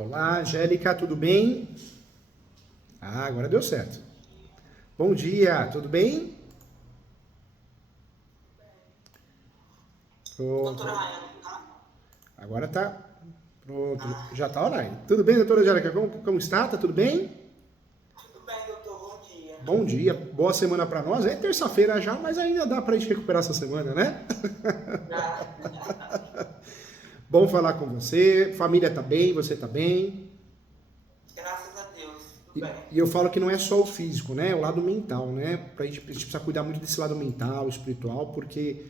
Olá, Angélica, tudo bem? Ah, agora deu certo. Bom dia, tudo bem? Doutora Pronto, Rayane, tá? agora tá. Pronto, Ah, já tá online. Tudo bem, doutora Angélica? Como está? Tá tudo bem? tudo bem, doutor? Bom dia. Bom dia, boa semana para nós. É terça-feira já, mas ainda dá pra gente recuperar essa semana, né? Já, Bom falar com você. Família tá bem, você tá bem? graças a Deus, tudo E, bem. e eu falo que não é só o físico, né? É o lado mental, né? A gente precisa cuidar muito desse lado mental, espiritual, porque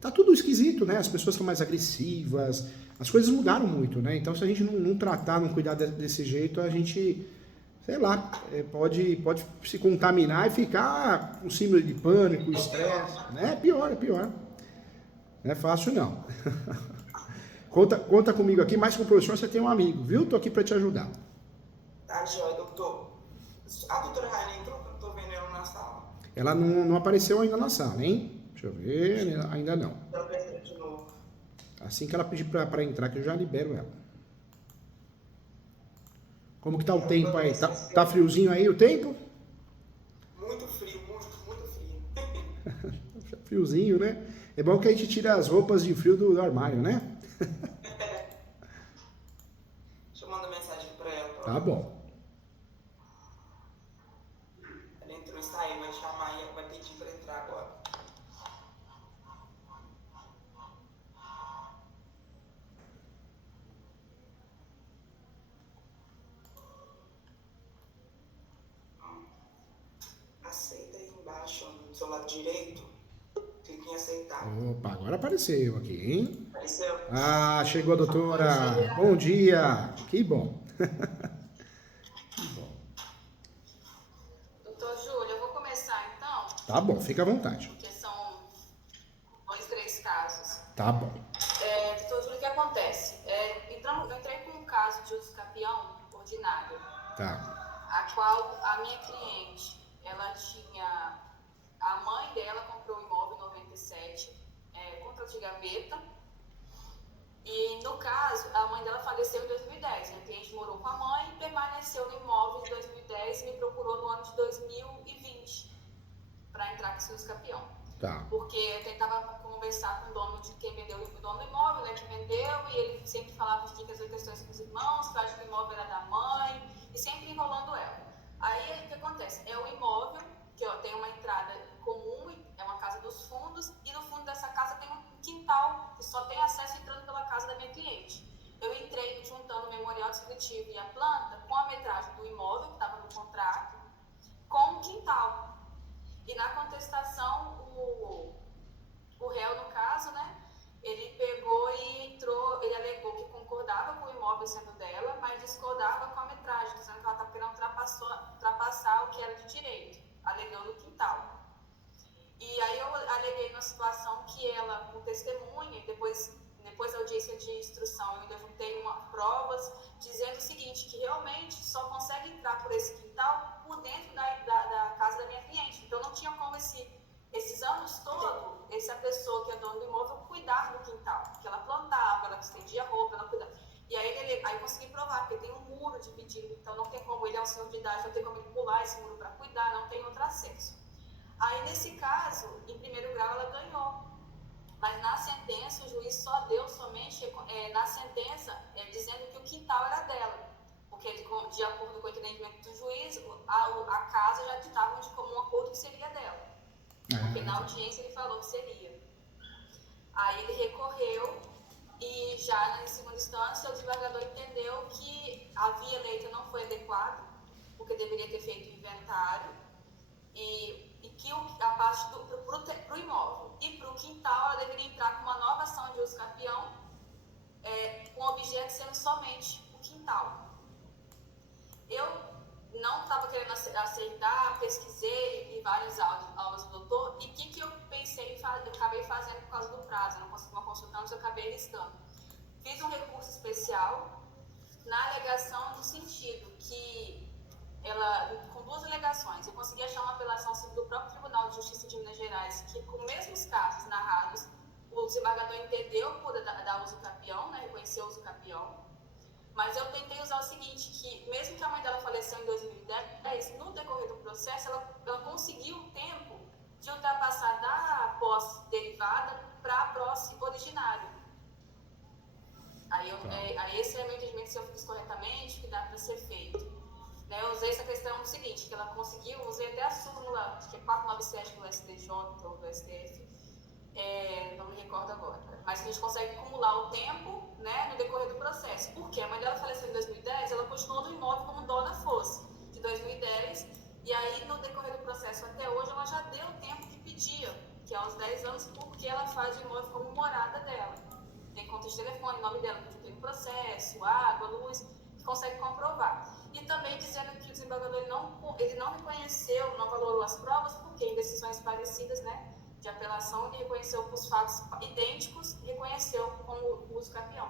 tá tudo esquisito, né? As pessoas estão mais agressivas, as coisas mudaram muito, né? Então, se a gente não tratar, não cuidar desse jeito, a gente, sei lá, pode se contaminar e ficar com síndrome de pânico, É pior. estresse, né? É pior, é pior. Não é fácil, não. Conta comigo aqui, mais que o professor, você tem um amigo, viu? Tô aqui para te ajudar. Tá, joia, doutor. A doutora Rayane entrou, que eu não tô vendo ela na sala. Ela não apareceu ainda na sala, hein? Deixa eu ver, ainda não. Então, entra de novo. Assim que ela pedir para entrar, que eu já libero ela. Como que tá o Ela tempo também aí? esqueceu. Tá friozinho aí o tempo? Muito frio, muito, muito frio. Friozinho, né? É bom que a gente tira as roupas de frio do armário, né? Deixa eu mandar mensagem pra ela. Tá bom. Ela entrou e saiu, vai chamar e vai pedir pra entrar agora. Aceita aí embaixo, no seu lado direito. Clique em aceitar. Opa, agora apareceu aqui, hein? Apareceu? Ah, chegou a Bom doutora. dia. Bom dia. Que bom. Que bom. Doutor Júlio, eu vou começar então, Tá bom, fica à vontade. porque são dois, três casos. Tá bom. Doutor Júlio, o que acontece? Eu entrei com um caso de uso capião ordinário, Tá. a qual a minha cliente, ela tinha, a mãe dela comprou um imóvel em 97, contrato de gaveta, e no caso, a mãe dela faleceu em 2010. Minha cliente morou com a mãe, permaneceu no imóvel de 2010 e me procurou no ano de 2020 para entrar com esse uso capião. Tá. Porque eu tentava conversar com o dono de quem vendeu, o dono do imóvel, né, que vendeu, e ele sempre falava de dicas e questões com os irmãos, que eu acho que o imóvel era da mãe, e sempre enrolando ela. Aí, o que acontece? É o imóvel, que tem uma entrada comum, é uma casa dos fundos, e no fundo dessa casa tem um quintal, que só tem acesso entrando pela casa da minha cliente. Eu entrei juntando o memorial descritivo e a planta com a metragem do imóvel, que estava no contrato, com o quintal. E na contestação, o réu, no caso, né, ele pegou e entrou, ele alegou que concordava com o imóvel sendo dela, mas discordava com a metragem, dizendo que ela estava querendo ultrapassar o que era de direito, alegando o quintal. E aí eu aleguei uma situação que ela, com testemunha, e depois da audiência de instrução, eu ainda juntei provas dizendo o seguinte, que realmente só consegue entrar por esse quintal por dentro da casa da minha cliente. Então não tinha como esses anos todos, essa pessoa que é dona do imóvel cuidar do quintal, porque ela plantava, ela estendia roupa, ela cuidava. E aí eu consegui provar, porque tem um muro dividindo, então não tem como, ele é um senhor de idade, não tem como ele pular esse muro para cuidar, não tem outro acesso. Aí, nesse caso, em primeiro grau, ela ganhou. Mas na sentença, o juiz só deu somente, na sentença, dizendo que o quintal era dela. Porque, de acordo com o entendimento do juiz, a casa já estava de comum acordo que seria dela. Porque na audiência ele falou que seria. Aí ele recorreu e já em segunda instância o desembargador entendeu que a via eleita não foi adequada, porque deveria ter feito o inventário. E que a parte para o imóvel e para o quintal ela deveria entrar com uma nova ação de uso capião, com o objeto sendo somente o quintal. Eu não estava querendo aceitar, pesquisei, vi várias aulas do doutor, e o que eu pensei em fazer? Eu acabei fazendo por causa do prazo, eu não consegui uma consulta antes, eu acabei listando. Fiz um recurso especial na alegação no sentido que ela, com duas alegações, eu consegui achar uma apelação civil do próprio Tribunal de Justiça de Minas Gerais, que com os mesmos casos narrados, o desembargador entendeu por dar uso capião, né, reconheceu o uso capião, Mas eu tentei usar o seguinte, que mesmo que a mãe dela faleceu em 2010, no decorrer do processo, ela conseguiu o tempo de ultrapassar da posse derivada para a posse originária. Aí esse é o meu entendimento, se eu fiz corretamente, que dá para ser feito. Né, eu usei essa questão no seguinte, que ela conseguiu, usei até a súmula, acho que é 497 do STJ ou do STF, não me recordo agora, mas que a gente consegue acumular o tempo, né, no decorrer do processo. Porque a mãe dela faleceu em 2010, ela continuou no imóvel como dona fosse, de 2010, e aí no decorrer do processo até hoje ela já deu o tempo que pedia, que é aos 10 anos, porque ela faz o imóvel como morada dela. Tem conta de telefone, nome dela, que tem no processo, água, luz, que consegue comprovar. E também dizendo que o desembargador ele não reconheceu, não valorou as provas, porque em decisões parecidas, né, de apelação, ele reconheceu com os fatos idênticos e reconheceu como uso capião.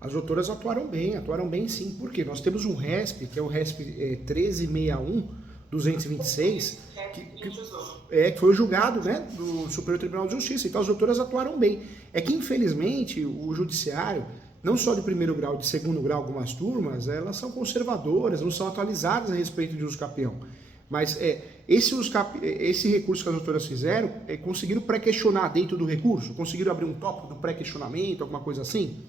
As doutoras atuaram bem sim, porque nós temos um RESP, que é o RESP 1361-226, que foi o julgado, né, do Superior Tribunal de Justiça. Então as doutoras atuaram bem. É que infelizmente o judiciário, não só de primeiro grau, de segundo grau, algumas turmas, elas são conservadoras, não são atualizadas a respeito de uso capião. Mas esse recurso que as doutoras fizeram, conseguiram pré-questionar dentro do recurso? Conseguiram abrir um tópico do pré-questionamento, alguma coisa assim?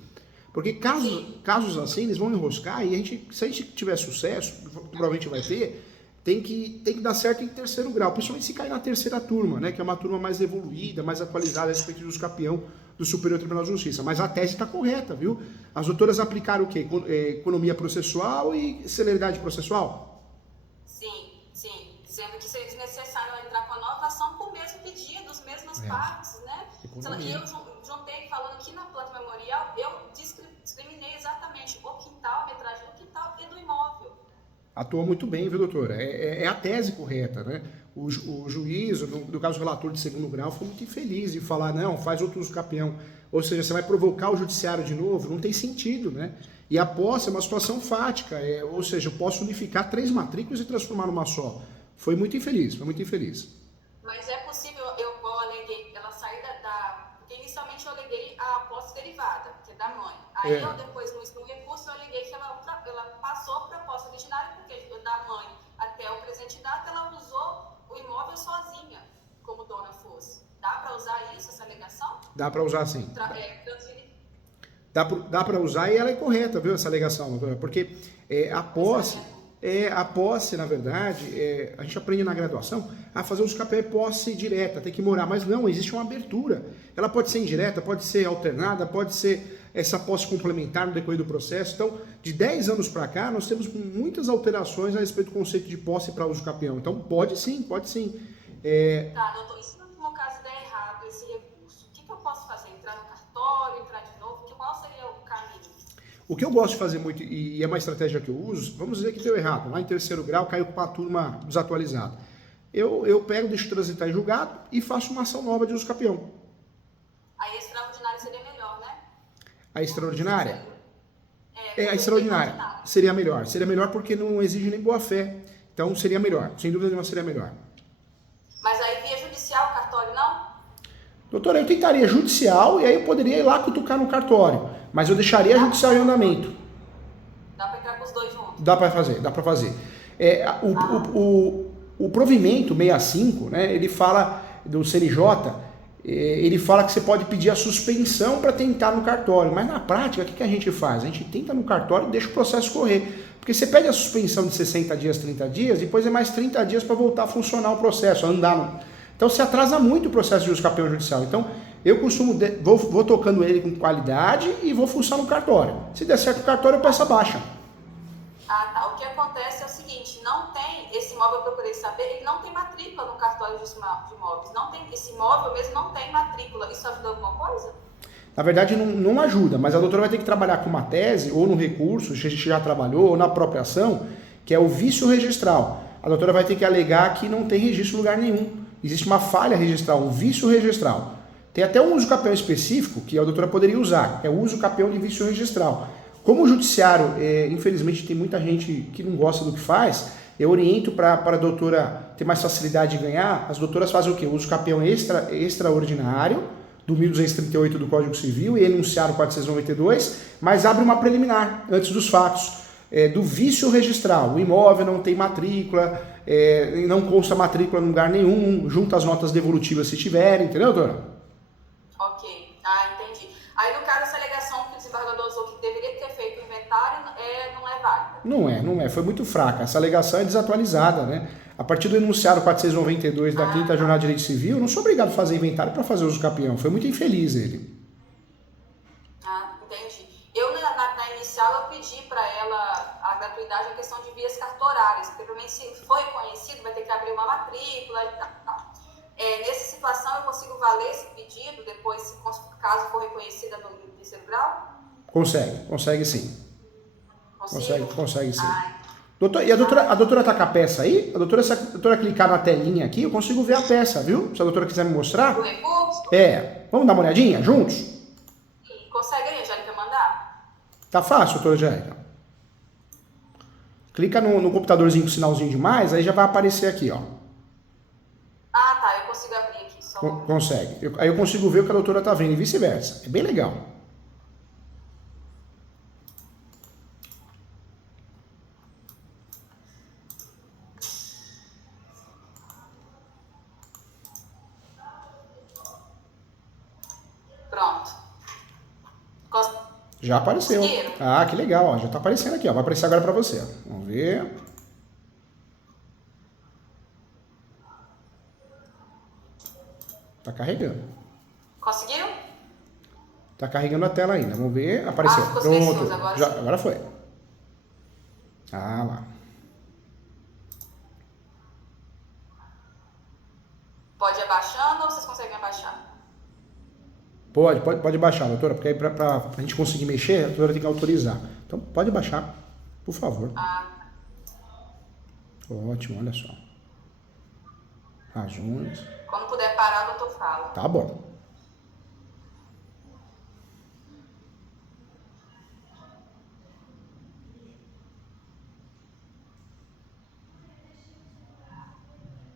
Porque casos assim, eles vão enroscar e se a gente tiver sucesso, provavelmente vai ter, tem que dar certo em terceiro grau, principalmente se cair na terceira turma, né, que é uma turma mais evoluída, mais atualizada a respeito do uso capião do Superior Tribunal de Justiça. Mas a tese está correta, viu? As doutoras aplicaram o quê? Economia processual e celeridade processual? Sim. Sendo que seria necessário ela entrar com a nova ação com o mesmo pedido, as mesmas partes, né? E eu juntei falando que na planta memorial, eu discriminei exatamente o quintal, a metragem do quintal e do imóvel. Atua muito bem, viu, doutora? É a tese correta, né? O juiz, no caso o relator de segundo grau, foi muito infeliz de falar, não, faz outro uso capião. Ou seja, você vai provocar o judiciário de novo, não tem sentido, né? E a posse é uma situação fática, ou seja, eu posso unificar 3 matrículas e transformar numa só. Foi muito infeliz. Mas é possível, eu aleguei, ela sair porque inicialmente eu aleguei a posse derivada, que é da mãe. Aí eu depois, no recurso, eu aleguei que ela passou para a posse originária, porque da mãe até o presente data, ela usou o imóvel sozinha, como dona fosse. Dá para usar isso, essa alegação? Dá para usar sim. Transferir? Dá para usar e ela é correta, viu, essa alegação, doutora? Porque a posse, na verdade, a gente aprende na graduação a fazer uso capião é posse direta, tem que morar, mas não, existe uma abertura. Ela pode ser indireta, pode ser alternada, pode ser essa posse complementar no decorrer do processo. Então, de 10 anos para cá, nós temos muitas alterações a respeito do conceito de posse para uso capião. Então, pode sim. Tá, doutor, e se no caso der errado esse recurso, o que eu posso fazer? Entrar no cartório, entrar de novo? Qual seria o caminho? O que eu gosto de fazer muito, e é uma estratégia que eu uso, vamos dizer que deu errado, lá em terceiro grau caiu para a turma desatualizada. Eu pego, deixo transitar em julgado e faço uma ação nova de uso capião. Aí a extraordinária seria melhor, né? A extraordinária? A extraordinária seria melhor. Seria melhor porque não exige nem boa fé. Então seria melhor, sem dúvida nenhuma seria melhor. Mas aí via judicial, cartório não? Doutora, eu tentaria judicial e aí eu poderia ir lá cutucar no cartório. Mas eu deixaria judicial em andamento. Dá para entrar com os dois juntos? Dá para fazer. O provimento 65, né, ele fala do CNJ, ele fala que você pode pedir a suspensão para tentar no cartório. Mas na prática, o que a gente faz? A gente tenta no cartório e deixa o processo correr. Porque você pede a suspensão de 60 dias, 30 dias, depois é mais 30 dias para voltar a funcionar o processo, a andar. Então se atrasa muito o processo de uso capião judicial. Então eu costumo, vou tocando ele com qualidade e vou fuçar no cartório. Se der certo o cartório, eu peço a baixa. Ah, tá. O que acontece é o seguinte, não tem, esse imóvel eu procurei saber, ele não tem matrícula no cartório de imóveis. Não tem, esse imóvel mesmo não tem matrícula. Isso ajuda alguma coisa? Na verdade não ajuda, mas a doutora vai ter que trabalhar com uma tese, ou no recurso, que a gente já trabalhou, ou na própria ação, que é o vício registral. A doutora vai ter que alegar que não tem registro em lugar nenhum. Existe uma falha registral, um vício registral. Tem até um uso capião específico que a doutora poderia usar, que é o uso capião de vício registral. Como o judiciário, infelizmente, tem muita gente que não gosta do que faz, eu oriento para a doutora ter mais facilidade de ganhar, as doutoras fazem o quê? O uso capião extraordinário do 1238 do Código Civil e enunciar o 492, mas abre uma preliminar antes dos fatos. Do vício registral. O imóvel não tem matrícula, não consta matrícula em lugar nenhum, junta as notas devolutivas se tiverem, entendeu, doutora? Ok, entendi. Aí, no caso, essa alegação que o desembargador usou que deveria ter feito o inventário não é válida? Não é, foi muito fraca. Essa alegação é desatualizada, né? A partir do enunciado 492 da 5ª Jornada de Direito Civil, eu não sou obrigado a fazer inventário para fazer uso do capião. Foi muito infeliz ele. Entendi. Eu, na inicial, eu pedi para ela a gratuidade na questão de vias cartorárias, porque também se for reconhecido, vai ter que abrir uma matrícula e tal. Nessa situação, eu consigo valer esse pedido depois, caso for reconhecida no terceiro grau? Consegue sim. Consegue sim. Então. E a doutora tá com a peça aí? Se a doutora clicar na telinha aqui, eu consigo ver a peça, viu? Se a doutora quiser me mostrar. O recurso? Vamos dar uma olhadinha juntos? Consegue aí, Angélica, mandar? Tá fácil, doutora Angélica. Clica no computadorzinho com sinalzinho de mais, aí já vai aparecer aqui, ó. Tá, eu consigo abrir aqui. Consegue. Aí eu consigo ver o que a doutora tá vendo e vice-versa. É bem legal. Pronto. Já apareceu. Que legal, ó. Já tá aparecendo aqui, ó. Vai aparecer agora pra você. Vamos ver. Tá carregando. Conseguiu? Tá carregando a tela ainda. Vamos ver. Apareceu. Ficou Pronto. silencioso agora. Agora foi. Lá. Pode ir abaixando ou vocês conseguem abaixar? Pode baixar, doutora, porque aí pra gente conseguir mexer, a doutora tem que autorizar. Então pode baixar, por favor. Ótimo, olha só. Razões. Quando puder parar, o doutor fala. Tá bom.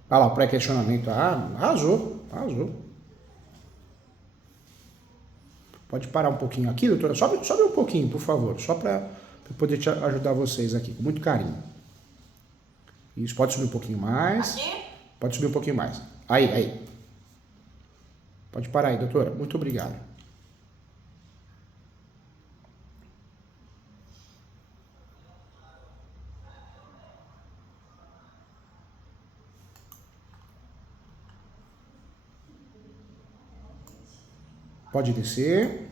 Olha lá, o pré-questionamento. Arrasou. Pode parar um pouquinho aqui, doutora? Sobe um pouquinho, por favor. Só para poder te ajudar vocês aqui, com muito carinho. Isso, pode subir um pouquinho mais. Aqui? Pode subir um pouquinho mais. Aí. Pode parar aí, doutora. Muito obrigado. Pode descer.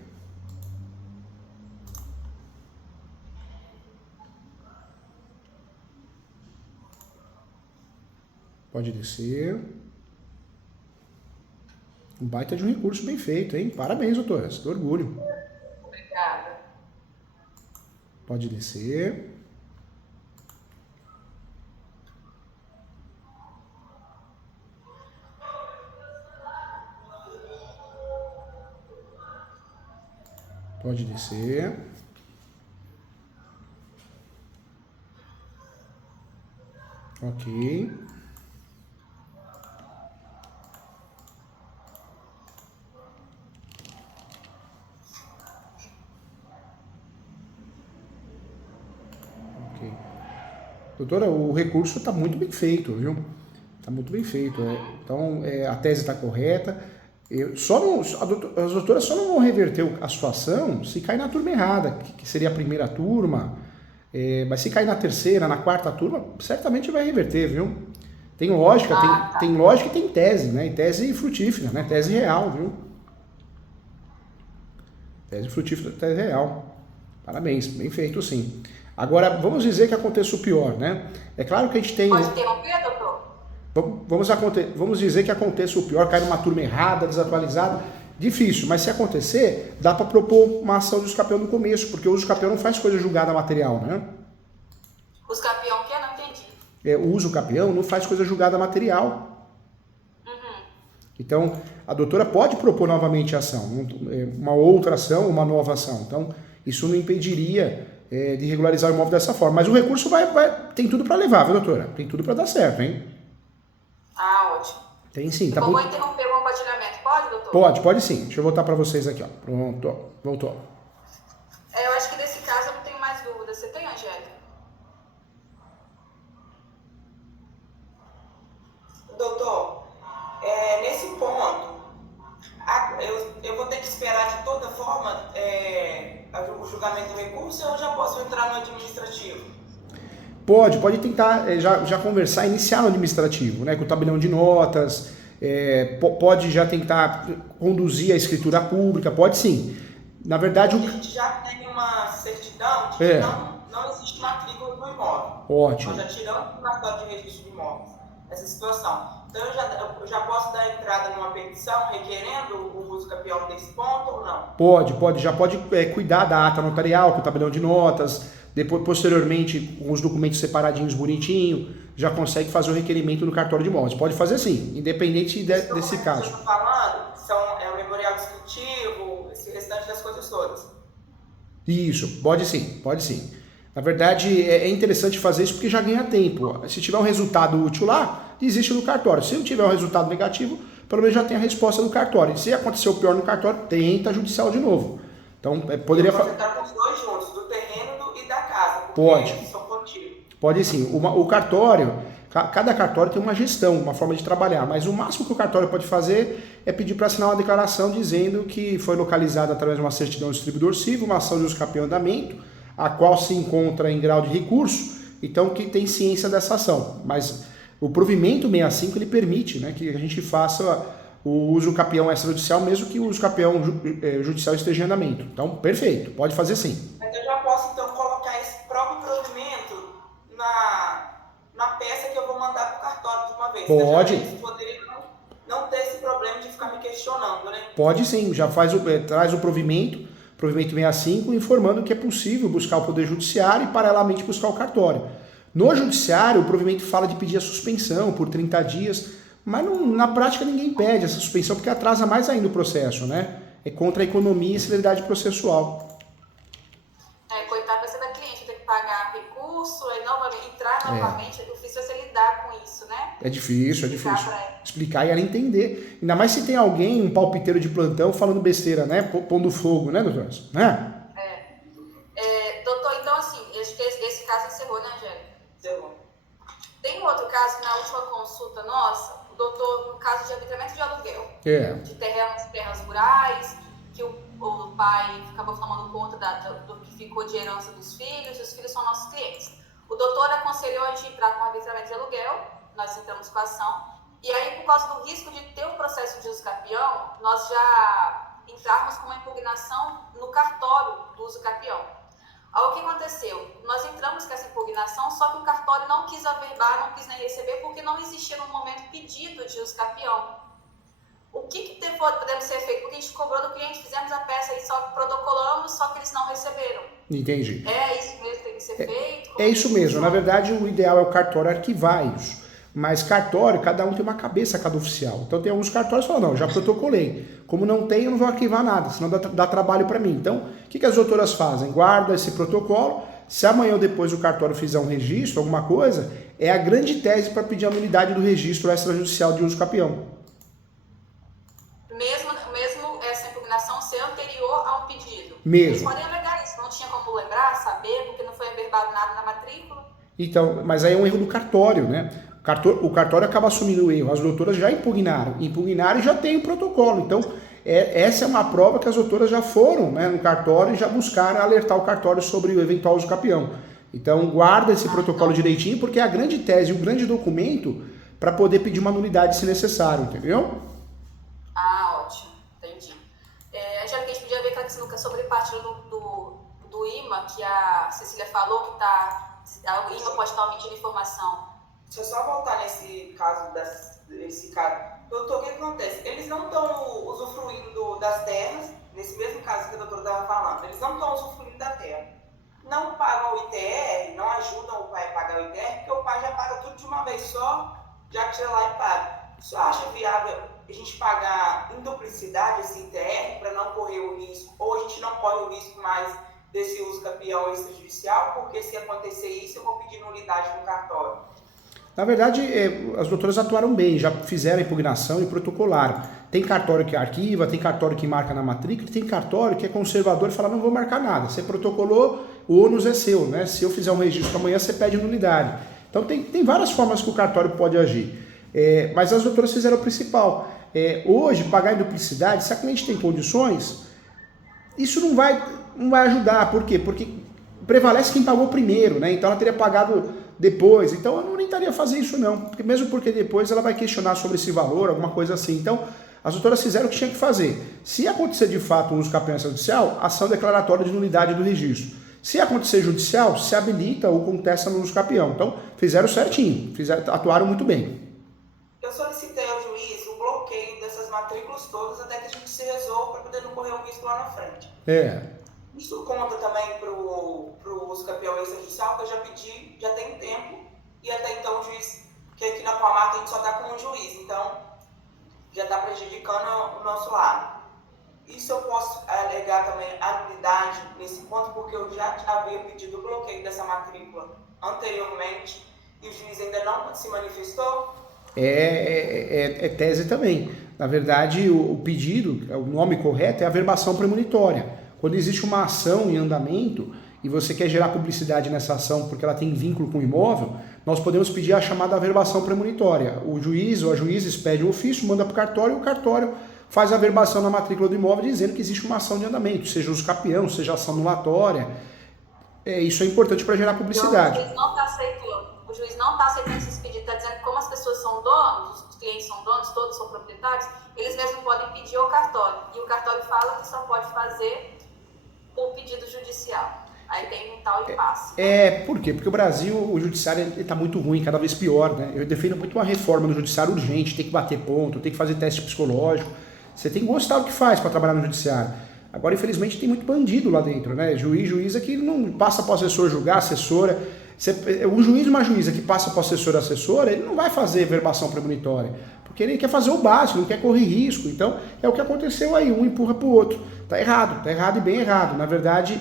Pode descer. Um baita de um recurso bem feito, hein? Parabéns, doutora. Que orgulho. Obrigada. Pode descer. Pode descer. Ok. Doutora, o recurso está muito bem feito, viu? Está muito bem feito. Então, a tese está correta. As doutoras só não vão reverter a situação se cair na turma errada, que seria a primeira turma. Mas se cair na terceira, na quarta turma, certamente vai reverter, viu? Tem lógica, tem lógica e tem tese, né? E tese frutífera, né? Tese real, viu? Tese frutífera, tese real. Parabéns, bem feito sim. Agora, vamos dizer que aconteça o pior, né? É claro que a gente tem... Pode interromper, doutor? Vamos dizer que aconteça o pior, cai numa turma errada, desatualizada. Difícil, mas se acontecer, dá para propor uma ação de uso capião no começo, porque o uso capião não faz coisa julgada material, né? Uso capião o quê? Não entendi. O uso capião não faz coisa julgada material. Então, a doutora pode propor novamente a ação, uma outra ação, uma nova ação. Então, isso não impediria de regularizar o imóvel dessa forma. Mas o recurso tem tudo para levar, viu, doutora? Tem tudo para dar certo, hein? Ótimo. Tem sim. Vou interromper o compartilhamento. Pode, doutor? Pode sim. Deixa eu voltar para vocês aqui, ó. Pronto, voltou. Eu acho que nesse caso eu não tenho mais dúvida. Você tem, Angélica? Doutor, nesse ponto, eu vou ter que esperar de toda forma o julgamento do recurso ou eu já posso entrar no administrativo? Pode tentar já conversar, iniciar no administrativo, né, com o tabelião de notas, pode já tentar conduzir a escritura pública, pode sim. Na verdade, a gente já tem uma certidão de que não existe matrícula do imóvel. Ótimo. Nós já tiramos do cartório de registro de imóveis essa situação. Então eu já posso dar entrada numa petição requerendo o uso campeão desse ponto ou não? Pode. Já pode cuidar da ata notarial com o tabelião de notas, depois, posteriormente, com os documentos separadinhos, bonitinho, já consegue fazer o requerimento no cartório de imóveis. Pode fazer sim, independente desse caso. Que eu estou falando é o memorial descritivo, esse restante das coisas todas. Isso, pode sim. Na verdade, é interessante fazer isso porque já ganha tempo. Se tiver um resultado útil lá, desiste do cartório. Se não tiver um resultado negativo, pelo menos já tem a resposta do cartório. Se acontecer o pior no cartório, tenta judicial de novo. Então, poderia... Você está com os dois juntos, do terreno e da casa. Pode. São contínuos. Pode sim. O cartório, cada cartório tem uma gestão, uma forma de trabalhar, mas o máximo que o cartório pode fazer é pedir para assinar uma declaração dizendo que foi localizada através de uma certidão do distribuidor civil, uma ação de uso campeão em andamento, a qual se encontra em grau de recurso, então que tem ciência dessa ação. Mas o provimento 65 ele permite, né, que a gente faça o uso campeão extrajudicial, mesmo que o uso campeão judicial esteja em andamento. Então, perfeito, pode fazer sim. Mas eu já posso então colocar esse próprio provimento na peça que eu vou mandar para o cartório de uma vez. Pode. Eu poderia não ter esse problema de ficar me questionando, né? Pode sim, já traz o provimento 65, informando que é possível buscar o Poder Judiciário e, paralelamente, buscar o cartório. No Judiciário, o provimento fala de pedir a suspensão por 30 dias, mas na prática ninguém pede essa suspensão porque atrasa mais ainda o processo, né? É contra a economia e celeridade processual. Coitado, vai ser da cliente, ter que pagar recurso, aí entrar novamente, é difícil você lidar com isso, né? É difícil. Explicar e ela entender. Ainda mais se tem alguém, um palpiteiro de plantão, falando besteira, né? Pondo fogo, né, doutor? Doutor, então assim, acho que esse caso encerrou, né, Angélica? Encerrou. Tem um outro caso, na última consulta nossa, o doutor, no caso de arbitramento de aluguel, de terras rurais, que o pai acabou tomando conta do que ficou de herança dos filhos, e os filhos são nossos clientes. O doutor aconselhou a gente entrar com arbitramento de aluguel, nós entramos com a ação, e aí, por causa do risco de ter um processo de uso capião, nós já entrarmos com uma impugnação no cartório do uso capião. Aí, o que aconteceu? Nós entramos com essa impugnação, só que o cartório não quis averbar, não quis nem receber, porque não existia no momento pedido de uso capião. O que podemos ser feito? Porque a gente cobrou do cliente, fizemos a peça e só protocolamos, só que eles não receberam. Entendi. É isso mesmo que tem que ser feito? É isso mesmo. Na verdade, o ideal é o cartório arquivar isso. Mas cartório, cada um tem uma cabeça, cada oficial. Então tem alguns cartórios que falam, não, já protocolei. Como não tem, eu não vou arquivar nada, senão dá trabalho para mim. Então, o que as doutoras fazem? Guarda esse protocolo. Se amanhã ou depois o cartório fizer um registro, alguma coisa, é a grande tese para pedir a nulidade do registro extrajudicial de uso capião. Mesmo essa impugnação ser anterior ao pedido? Mesmo. Eles podem alegar isso, não tinha como lembrar, saber, porque não foi averbado nada na matrícula? Então, mas aí é um erro do cartório, né? O cartório acaba assumindo o erro. As doutoras já impugnaram e já tem o protocolo. Então, essa é uma prova que as doutoras já foram, né, no cartório e já buscaram alertar o cartório sobre o eventual uso capião. Então, guarda esse protocolo direitinho, porque é a grande tese, o grande documento para poder pedir uma nulidade se necessário, entendeu? Ótimo, entendi. Já que a gente podia ver aquela questão sobre partilha do IMA, que a Cecília falou, que o IMA pode estar omitindo informação. Deixa eu só voltar nesse caso, Doutor, o que acontece? Eles não estão usufruindo das terras, nesse mesmo caso que a doutora estava falando, eles não estão usufruindo da terra. Não pagam o ITR, não ajudam o pai a pagar o ITR, porque o pai já paga tudo de uma vez só, já tira lá e paga. Você acha viável a gente pagar em duplicidade esse ITR para não correr o risco, ou a gente não corre o risco mais desse uso campeão extrajudicial, porque se acontecer isso eu vou pedir nulidade no cartório? Na verdade, as doutoras atuaram bem, já fizeram a impugnação e protocolaram. Tem cartório que arquiva, tem cartório que marca na matrícula, tem cartório que é conservador e fala, não vou marcar nada. Você protocolou, o ônus é seu, né? Se eu fizer um registro amanhã, você pede nulidade. Então tem várias formas que o cartório pode agir. Mas as doutoras fizeram o principal. Hoje, pagar em duplicidade, se a cliente tem condições, isso não vai ajudar. Por quê? Porque prevalece quem pagou primeiro, né? Então ela teria pagado depois. Então eu não orientaria a fazer isso não. Mesmo porque depois ela vai questionar sobre esse valor, alguma coisa assim. Então as doutoras fizeram o que tinha que fazer. Se acontecer de fato um uso capião extrajudicial, ação declaratória de nulidade do registro. Se acontecer judicial, se habilita ou contesta no uso capião. Então fizeram certinho, atuaram muito bem. Eu solicitei ao juiz o bloqueio dessas matrículas todas até que a gente se resolva para poder não correr um risco lá na frente. Isso conta também para o uso capião extrajudicial, que eu já pedi, já tem tempo, e até então o juiz, que aqui na Coamarca a gente só está com um juiz, então já está prejudicando o nosso lado. Isso eu posso alegar também a nulidade nesse ponto, porque eu já havia pedido o bloqueio dessa matrícula anteriormente e o juiz ainda não se manifestou. É tese também. Na verdade, o pedido, o nome correto é averbação premonitória. Quando existe uma ação em andamento e você quer gerar publicidade nessa ação porque ela tem vínculo com o imóvel, nós podemos pedir a chamada averbação premonitória. O juiz ou a juízes pede o ofício, manda para o cartório e o cartório faz a averbação na matrícula do imóvel dizendo que existe uma ação de andamento, seja uso capião, seja ação anulatória. Isso é importante para gerar publicidade. O juiz não está aceitando esses pedidos, está dizendo que como as pessoas são donos, os clientes são donos, todos são proprietários, eles mesmos podem pedir ao cartório. E o cartório fala que só pode fazer por pedido judicial. Aí tem um tal impasse. Por quê? Porque o Brasil, o judiciário está muito ruim, cada vez pior, né? Eu defendo muito uma reforma no judiciário urgente, tem que bater ponto, tem que fazer teste psicológico. Você tem que gostar do que faz para trabalhar no judiciário. Agora, infelizmente, tem muito bandido lá dentro, né? Juíza que não passa para o assessor julgar, assessora. Um juiz e uma juíza que passa para o assessor e assessora, ele não vai fazer verbação premonitória, porque ele quer fazer o básico, não quer correr risco. Então, é o que aconteceu aí, um empurra para o outro. Tá errado e bem errado. Na verdade,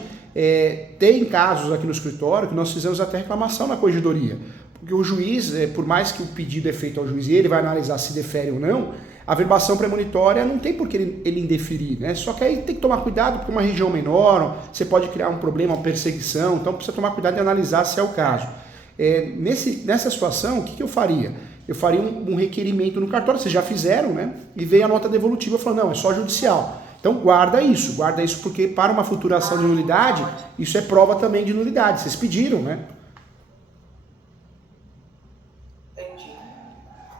tem casos aqui no escritório que nós fizemos até reclamação na corregedoria, porque o juiz, por mais que o pedido é feito ao juiz e ele vai analisar se defere ou não, a verbação premonitória não tem por que ele indeferir, né? Só que aí tem que tomar cuidado, porque uma região menor, você pode criar um problema, uma perseguição, então precisa tomar cuidado de analisar se é o caso. Nessa situação, o que eu faria? Eu faria um requerimento no cartório, vocês já fizeram, né? E veio a nota devolutiva falando, não, é só judicial. Então guarda isso porque para uma futura ação de nulidade, isso é prova também de nulidade, vocês pediram, né? Entendi.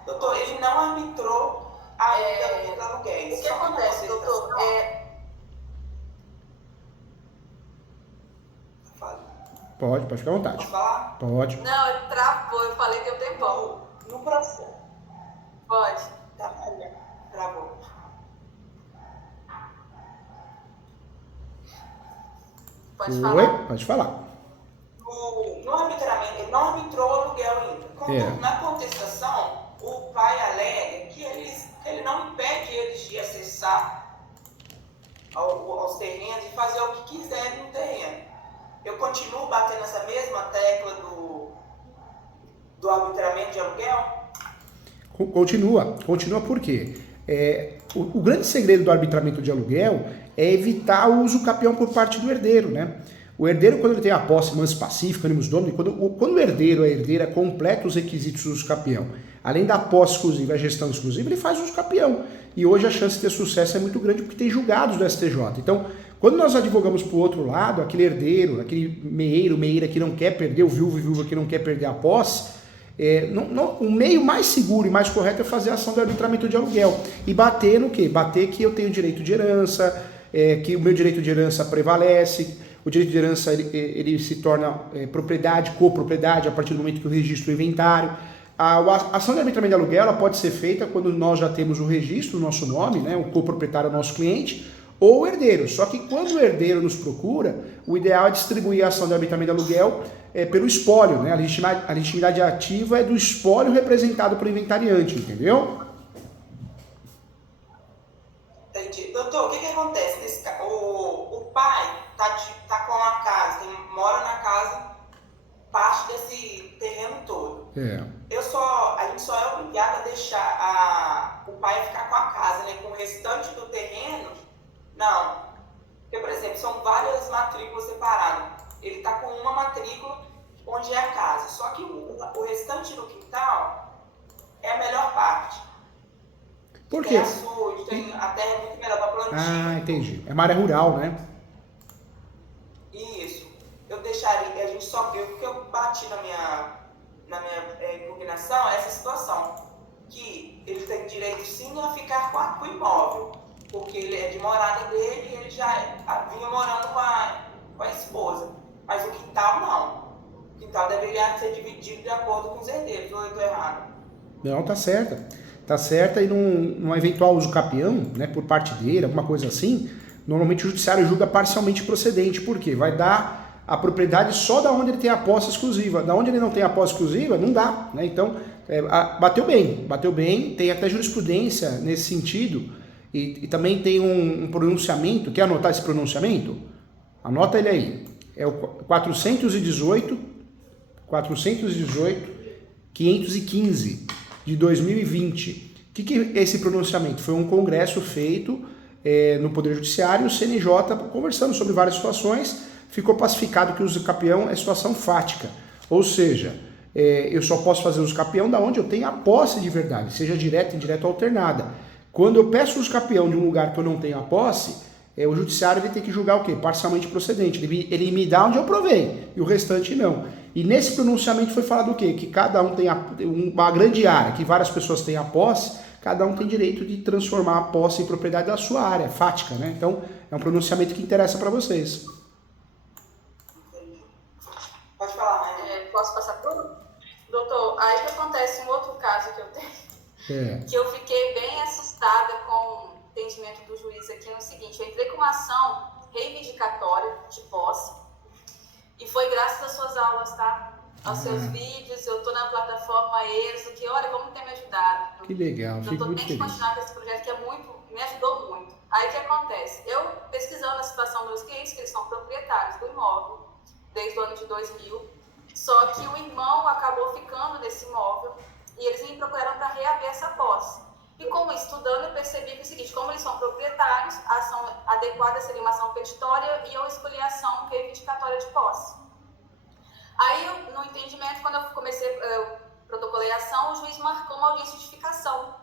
Doutor, ele não arbitrou ainda os aluguéis. O que acontece, doutor? Pode ficar à vontade. Pode falar? Pode. Não, ele travou, eu falei que eu tenho bom. No processo. Pode. Tá, travou. Pode falar. Oi? Pode falar. No arbitramento, ele não arbitrou o aluguel ainda. Contudo, na contestação, o pai alega que ele não impede eles de acessar aos terrenos e fazer o que quiserem no terreno. Eu continuo batendo essa mesma tecla do arbitramento de aluguel? Continua por quê? O grande segredo do arbitramento de aluguel é evitar o uso capião por parte do herdeiro, né? O herdeiro, quando ele tem a posse mansa pacífica, animus domini, quando o herdeiro, a herdeira, completa os requisitos do uso capião, além da posse exclusiva e a gestão exclusiva, ele faz uso capião. E hoje a chance de ter sucesso é muito grande porque tem julgados do STJ. Então, quando nós advogamos para o outro lado, aquele herdeiro, aquele meieira que não quer perder, o viúvo e viúva que não quer perder a posse, o meio mais seguro e mais correto é fazer a ação do arbitramento de aluguel. E bater no quê? Bater que eu tenho direito de herança, que o meu direito de herança prevalece, o direito de herança ele se torna propriedade, copropriedade, a partir do momento que eu registro o inventário. A ação de arbitramento de aluguel ela pode ser feita quando nós já temos o registro do nosso nome, né, o coproprietário é o nosso cliente, ou o herdeiro. Só que quando o herdeiro nos procura, o ideal é distribuir a ação de arbitramento de aluguel pelo espólio, né? A legitimidade ativa é do espólio representado pelo inventariante, entendeu? Entendi. Doutor, o que acontece nesse caso? O pai tá com a casa, mora na casa parte desse terreno todo. A gente só é obrigado a deixar o pai ia ficar com a casa, né? Com o restante do terreno, não. Porque, por exemplo, são várias matrículas separadas. Ele está com uma matrícula onde é a casa. Só que o restante do quintal é a melhor parte. Por quê? Tem açude, a terra é muito melhor para plantio. Ah, entendi. É uma área rural, né? Isso. Eu deixaria, a gente só viu porque eu bati na minha impugnação essa situação. Que ele tem direito sim a ficar com o imóvel. Porque ele é de morada dele e ele já vinha morando com a esposa. Mas o quintal não. O quintal deveria ser dividido de acordo com os herdeiros, ou eu estou errado? Não, tá certa. Tá certa e num eventual uso capião, né, por parte dele, alguma coisa assim, normalmente o judiciário julga parcialmente procedente. Por quê? Vai dar a propriedade só da onde ele tem a posse exclusiva. Da onde ele não tem a posse exclusiva, não dá, né? Então, bateu bem, tem até jurisprudência nesse sentido e também tem um pronunciamento. Quer anotar esse pronunciamento? Anota ele aí. É o 418/515 de 2020. O que é esse pronunciamento? Foi um congresso feito no Poder Judiciário, o CNJ, conversando sobre várias situações, ficou pacificado que o uso capião é situação fática. Ou seja, eu só posso fazer uso capião da onde eu tenho a posse de verdade, seja direta, indireta ou alternada. Quando eu peço uso capião de um lugar que eu não tenho a posse, o judiciário ele tem que julgar o quê? Parcialmente procedente. Ele me dá onde eu provei e o restante não. E nesse pronunciamento foi falado o quê? Que cada um tem uma grande área, que várias pessoas têm a posse, cada um tem direito de transformar a posse em propriedade da sua área, fática, né? Então, é um pronunciamento que interessa para vocês. Entendi. Pode falar, né? Posso passar tudo? Doutor, aí que acontece um outro caso que eu tenho, que eu fiquei bem assustada com o entendimento do juiz aqui no seguinte: eu entrei com uma ação reivindicatória de posse e foi graças às suas aulas, tá? Aos seus vídeos, eu tô na plataforma ESO, que olha como tem me ajudado. Que legal, fico muito feliz. Eu tô bem continuar com esse projeto que me ajudou muito. Aí o que acontece? Eu pesquisando a situação dos meus clientes, que eles são proprietários do imóvel desde o ano de 2000, só que o irmão acabou ficando nesse imóvel e eles me procuraram para reaver essa posse. E como estudando, eu percebi que é o seguinte: como eles são proprietários, a ação adequada seria uma ação petitória e eu escolhi a ação reivindicatória de posse. Aí, no entendimento, quando eu protocolei a ação, o juiz marcou uma audiência de justificação.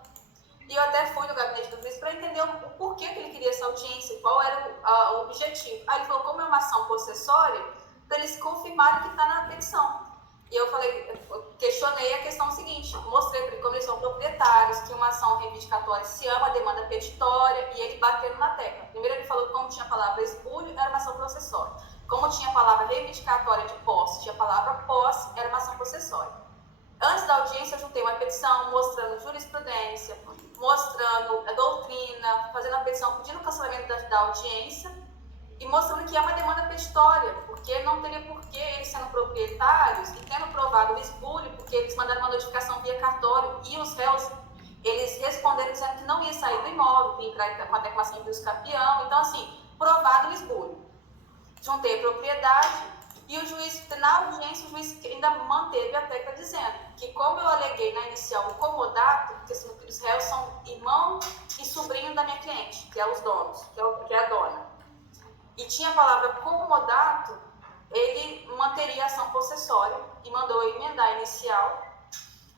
E eu até fui no gabinete do juiz para entender o porquê que ele queria essa audiência, qual era o objetivo. Aí ele falou, como é uma ação possessória, para eles confirmarem que está na petição. E eu questionei a questão seguinte, mostrei para ele como eles são proprietários, que uma ação reivindicatória se ama a demanda petitória, e ele batendo na tecla. Primeiro ele falou que como tinha a palavra espúrio, era uma ação possessória. Como tinha a palavra reivindicatória de posse, tinha a palavra posse, era uma ação possessória. Antes da audiência, eu juntei uma petição mostrando jurisprudência, mostrando a doutrina, fazendo a petição pedindo o cancelamento da audiência e mostrando que é uma demanda petitória, porque não teria porquê eles sendo proprietários e tendo provado o espúrio, porque eles mandaram uma notificação via cartório e os réus, eles responderam dizendo que não ia sair do imóvel, ia entrar com a declaração de uso capião. Então, assim, provado o espúrio. Juntei a propriedade e o juiz, na audiência, o juiz ainda manteve a tecla dizendo que, como eu aleguei na inicial o comodato, porque os réus são irmão e sobrinho da minha cliente, que é os donos, que é a dona, e tinha a palavra comodato, ele manteria a ação possessória e mandou eu emendar a inicial,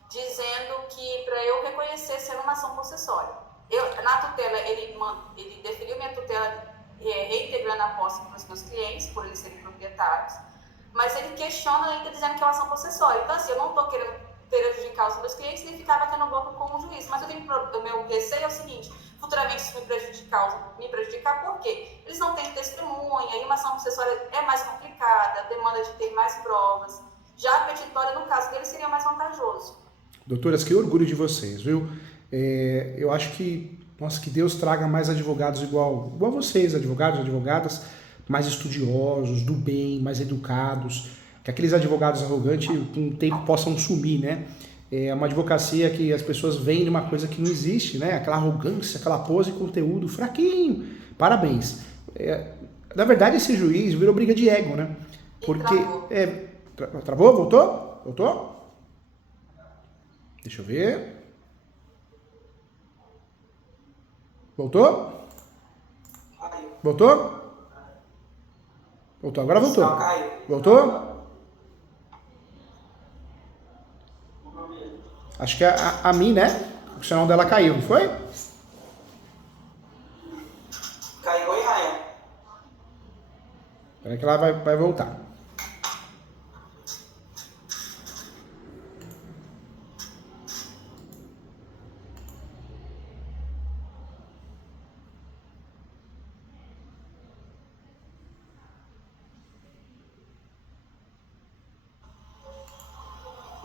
dizendo que para eu reconhecer ser uma ação possessória. Na tutela, ele deferiu minha tutela reintegrando a posse para os meus clientes, por eles serem proprietários, mas ele questiona ainda dizendo que é uma ação possessória. Então, assim, eu não estou querendo prejudicar os meus clientes nem ficar batendo boca com o juiz, mas o meu receio é o seguinte: futuramente isso me prejudicar por quê? Eles não têm testemunha, e uma ação possessória é mais complicada, demanda de ter mais provas. Já a petitória, no caso dele, seria mais vantajoso. Doutoras, que orgulho de vocês, viu? Eu acho que, nossa, que Deus traga mais advogados igual vocês, advogados, advogadas, mais estudiosos, do bem, mais educados, que aqueles advogados arrogantes com o tempo possam sumir, né? É uma advocacia que as pessoas veem de uma coisa que não existe, né? Aquela arrogância, aquela pose e conteúdo fraquinho. Parabéns. Na verdade, esse juiz virou briga de ego, né? Porque... Travou? Voltou? Deixa eu ver. Voltou? Caiu. Voltou? Voltou, agora voltou. Não, caiu. Voltou? Acho que a mim, né? O sinal dela caiu, não foi? Caiu, oi, Raia. Espera que ela vai voltar.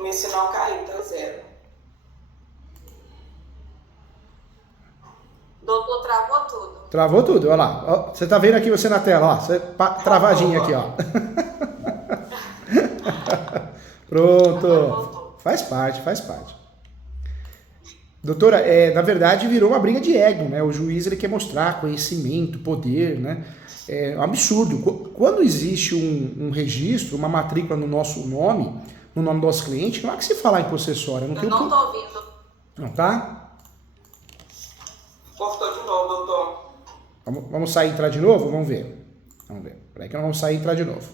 Meu sinal caiu, tá 0. Doutor, travou tudo. Travou tudo, olha lá. Ó, você tá vendo aqui você na tela, ó. Você, travadinha aqui, ó. Pronto. Faz parte, faz parte. Doutora, na verdade virou uma briga de ego, né? O juiz ele quer mostrar conhecimento, poder, né? É um absurdo. Quando existe um registro, uma matrícula no nosso nome, no nome do nosso cliente, não há que se falar em possessória. Eu não tô ouvindo. Não tá? Cortou de novo, doutor. Vamos sair e entrar de novo? Vamos ver. Vamos ver. Peraí que nós vamos sair e entrar de novo.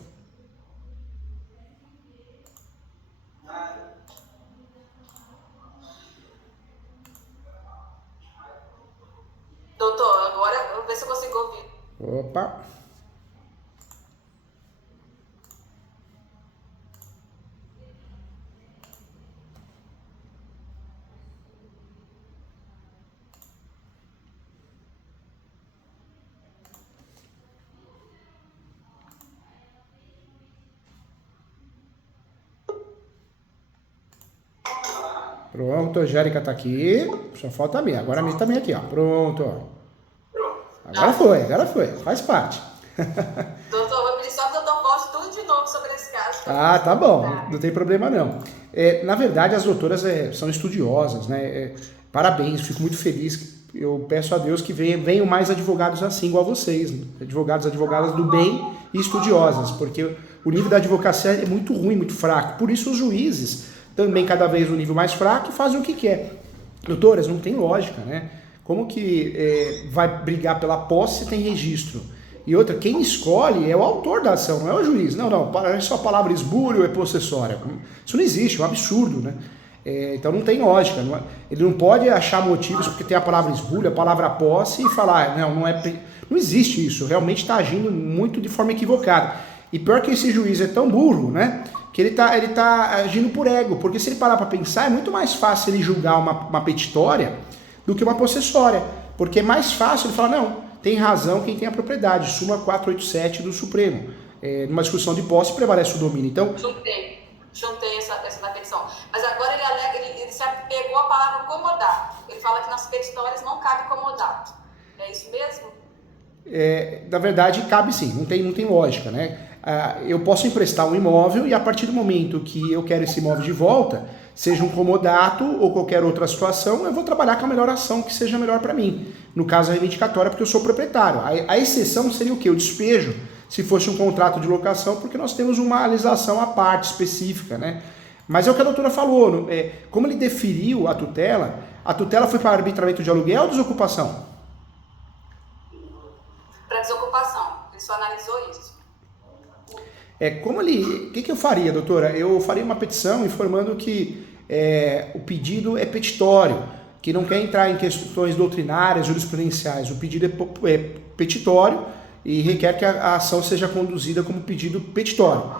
Doutor, agora eu vou ver se eu consigo ouvir. Opa. Pronto, a Angélica tá aqui. Só falta a minha. Agora a minha também aqui, ó. Pronto, ó. Agora foi. Faz parte. Doutor, vou pedir só que o doutor volte tudo de novo sobre esse caso. Ah, tá bom. Não tem problema não. Na verdade, as doutoras são estudiosas, né? Parabéns, fico muito feliz. Eu peço a Deus que venham mais advogados assim, igual vocês. Né? Advogadas do bem e estudiosas, porque o nível da advocacia é muito ruim, muito fraco. Por isso os juízes, também cada vez um nível mais fraco, fazem o que quer. Doutoras, não tem lógica, né? Como que vai brigar pela posse se tem registro? E outra, quem escolhe é o autor da ação, não é o juiz. Não, é só a palavra esbúrio é possessória. Isso não existe, é um absurdo, né? Então não tem lógica. Ele não pode achar motivos porque tem a palavra esbúrio, a palavra posse e falar, não existe isso. Realmente está agindo muito de forma equivocada. E pior que esse juiz é tão burro, né? Que ele tá agindo por ego. Porque se ele parar para pensar, é muito mais fácil ele julgar uma petitória do que uma possessória. Porque é mais fácil ele falar, não, tem razão quem tem a propriedade. Súmula 487 do Supremo. Numa discussão de posse prevalece o domínio. Então, Juntei essa da petição. Mas agora ele alega, ele se apegou à palavra comodato. Ele fala que nas petitórias não cabe comodato. É isso mesmo? Na verdade, cabe sim, não tem lógica, né? Eu posso emprestar um imóvel e a partir do momento que eu quero esse imóvel de volta, seja um comodato ou qualquer outra situação, eu vou trabalhar com a melhor ação que seja melhor para mim. No caso, a reivindicatória, porque eu sou proprietário. A exceção seria o quê? O despejo, se fosse um contrato de locação, porque nós temos uma legislação à parte específica, né? Mas é o que a doutora falou, como ele deferiu a tutela foi para arbitramento de aluguel ou desocupação? Para desocupação, ele só analisou isso. O que eu faria, doutora? Eu faria uma petição informando que o pedido é petitório, que não quer entrar em questões doutrinárias, jurisprudenciais. O pedido é petitório e requer que a ação seja conduzida como pedido petitório.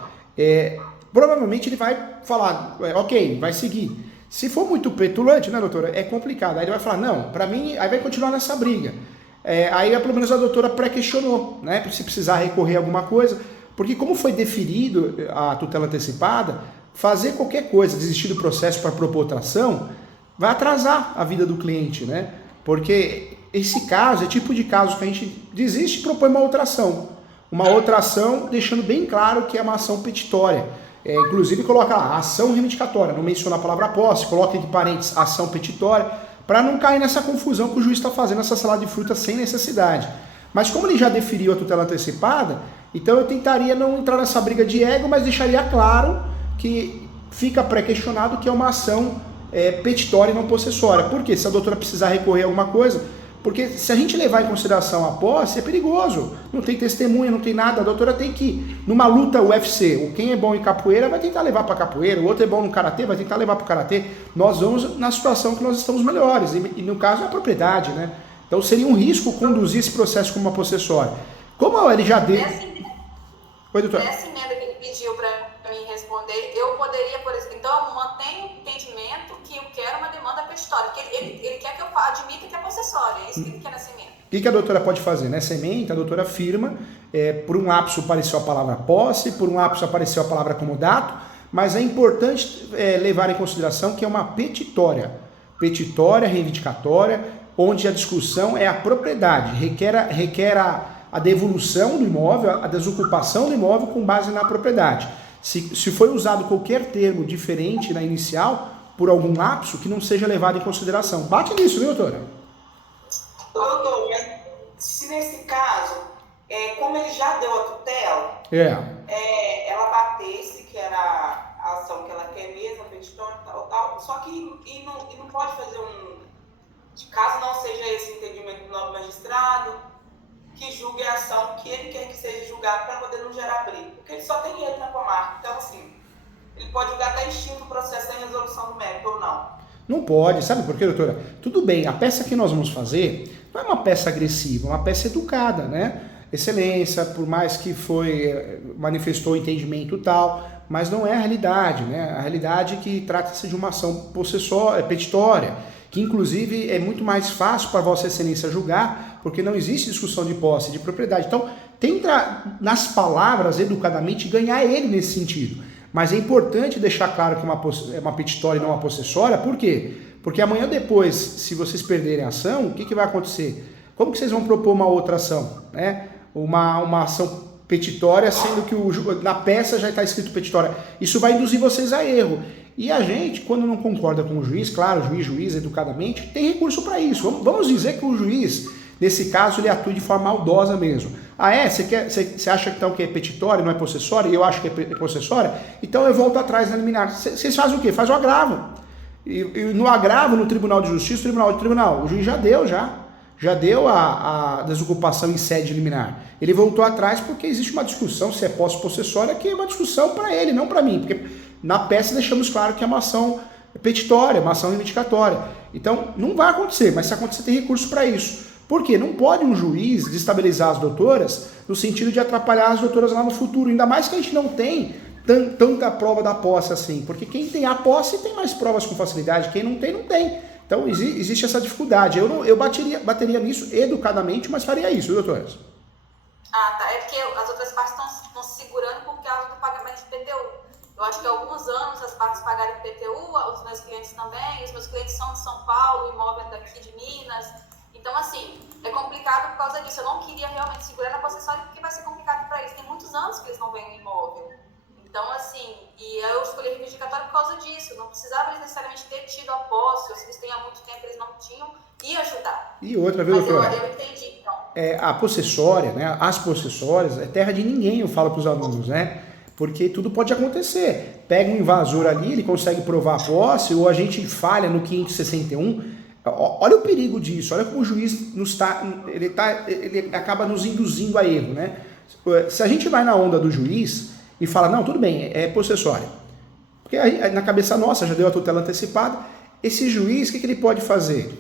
Provavelmente ele vai falar, ok, vai seguir. Se for muito petulante, né, doutora, é complicado. Aí ele vai falar, não, para mim, aí vai continuar nessa briga. Aí pelo menos a doutora pré-questionou, né, se precisar recorrer a alguma coisa, porque como foi deferido a tutela antecipada, fazer qualquer coisa, desistir do processo para propor outra ação, vai atrasar a vida do cliente, né? Porque esse caso é tipo de caso que a gente desiste e propõe uma outra ação. Uma outra ação deixando bem claro que é uma ação petitória. Inclusive coloca lá, ação reivindicatória, não menciona a palavra posse, coloca entre parênteses ação petitória, para não cair nessa confusão que o juiz está fazendo essa salada de frutas sem necessidade. Mas como ele já deferiu a tutela antecipada, então eu tentaria não entrar nessa briga de ego, mas deixaria claro que fica pré-questionado que é uma ação petitória e não possessória. Por quê? Se a doutora precisar recorrer a alguma coisa, Porque se a gente levar em consideração a posse, é perigoso. Não tem testemunha, não tem nada. A doutora tem que, numa luta UFC, quem é bom em capoeira vai tentar levar para capoeira, o outro é bom no karatê, vai tentar levar para o karatê. Nós vamos na situação que nós estamos melhores. E no caso é a propriedade, né? Então seria um risco conduzir esse processo como uma possessória. Como ele já deu... Oi, doutora. Essa emenda que ele pediu para mim responder, eu poderia, por exemplo, então eu mantenho o entendimento que eu quero uma demanda petitória, porque ele quer que eu admita que é possessória, é isso que ele quer nessa emenda. O que a doutora pode fazer? Nessa emenda, a doutora afirma, por um lapso apareceu a palavra posse, por um lapso apareceu a palavra comodato, mas é importante levar em consideração que é uma petitória reivindicatória, onde a discussão é a propriedade, requer a devolução do imóvel, a desocupação do imóvel com base na propriedade. Se foi usado qualquer termo diferente na inicial, por algum lapso, que não seja levado em consideração. Bate nisso, viu, doutora? Doutor, mas se nesse caso, como ele já deu a tutela, ela batesse, que era a ação que ela quer mesmo, a petitória e tal, só que não pode fazer caso não seja esse entendimento do novo magistrado, que julgue a ação que ele quer que seja julgado para poder não gerar briga. Porque ele só tem ele na comarca. Então, assim, ele pode julgar até extinto o processo sem resolução do mérito ou não. Não pode. Sabe por quê, doutora? Tudo bem, a peça que nós vamos fazer não é uma peça agressiva, é uma peça educada, né? Excelência, por mais que manifestou entendimento tal, mas não é a realidade, né? A realidade é que trata-se de uma ação petitória, que inclusive é muito mais fácil para Vossa Excelência julgar, porque não existe discussão de posse, de propriedade. Então, tenta nas palavras, educadamente, ganhar ele nesse sentido. Mas é importante deixar claro que é uma petitória e não uma possessória. Por quê? Porque amanhã ou depois, se vocês perderem a ação, o que vai acontecer? Como que vocês vão propor uma outra ação? Né? Uma ação petitória, sendo que na peça já está escrito petitória. Isso vai induzir vocês a erro. E a gente, quando não concorda com o juiz, claro, juiz, educadamente, tem recurso para isso. Vamos dizer que o juiz, nesse caso, ele atua de forma maldosa mesmo. Você acha então que é petitória, não é possessória, e eu acho que é possessória? Então eu volto atrás na liminar. Vocês fazem o quê? Faz o agravo. E no agravo, no Tribunal de Justiça, o juiz já deu a desocupação em sede liminar. Ele voltou atrás porque existe uma discussão se é posse possessória, que é uma discussão para ele, não para mim, porque na peça deixamos claro que é uma ação petitória, uma ação reivindicatória. Então, não vai acontecer, mas se acontecer tem recurso para isso. Por quê? Não pode um juiz desestabilizar as doutoras no sentido de atrapalhar as doutoras lá no futuro, ainda mais que a gente não tem tanta prova da posse assim, porque quem tem a posse tem mais provas com facilidade, quem não tem, não tem. Então, existe essa dificuldade. Eu bateria nisso educadamente, mas faria isso, doutoras? Ah, tá. É porque as outras partes estão se segurando por causa do pagamento de PTU. Eu acho que há alguns anos as partes pagaram PTU, os meus clientes também, os meus clientes são de São Paulo, o imóvel é daqui de Minas. Então, assim, é complicado por causa disso. Eu não queria realmente segurar na possessória porque vai ser complicado para eles. Tem muitos anos que eles não vendem imóvel. Então, assim, e eu escolhi reivindicatório por causa disso. Não precisava eles necessariamente ter tido a posse, ou se eles têm há muito tempo, eles não tinham, ia ajudar. E outra, viu, doutora? Eu entendi, então. A possessória, né, as possessórias, é terra de ninguém, eu falo para os alunos, né? Porque tudo pode acontecer. Pega um invasor ali, ele consegue provar a posse, ou a gente falha no 561. Olha o perigo disso, olha como o juiz ele acaba nos induzindo a erro, né? Se a gente vai na onda do juiz e fala, não, tudo bem, é possessória. Porque aí, na cabeça nossa, já deu a tutela antecipada, esse juiz, o que ele pode fazer?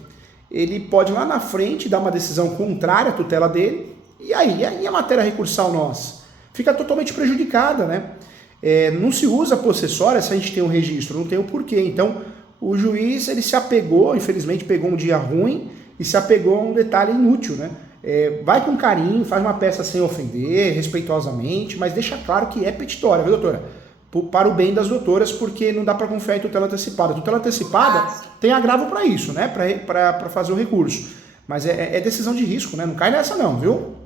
Ele pode lá na frente dar uma decisão contrária à tutela dele, e aí a matéria recursal nossa fica totalmente prejudicada, né? Não se usa possessória se a gente tem um registro, não tem o porquê. Então, o juiz, ele se apegou, infelizmente pegou um dia ruim e se apegou a um detalhe inútil, né? Vai com carinho, faz uma peça sem ofender, respeitosamente, mas deixa claro que é petitória, viu, doutora? Para o bem das doutoras, porque não dá para confiar em tutela antecipada. Tutela antecipada tem agravo para isso, né? Para fazer o recurso. Mas é decisão de risco, né? Não cai nessa não, viu?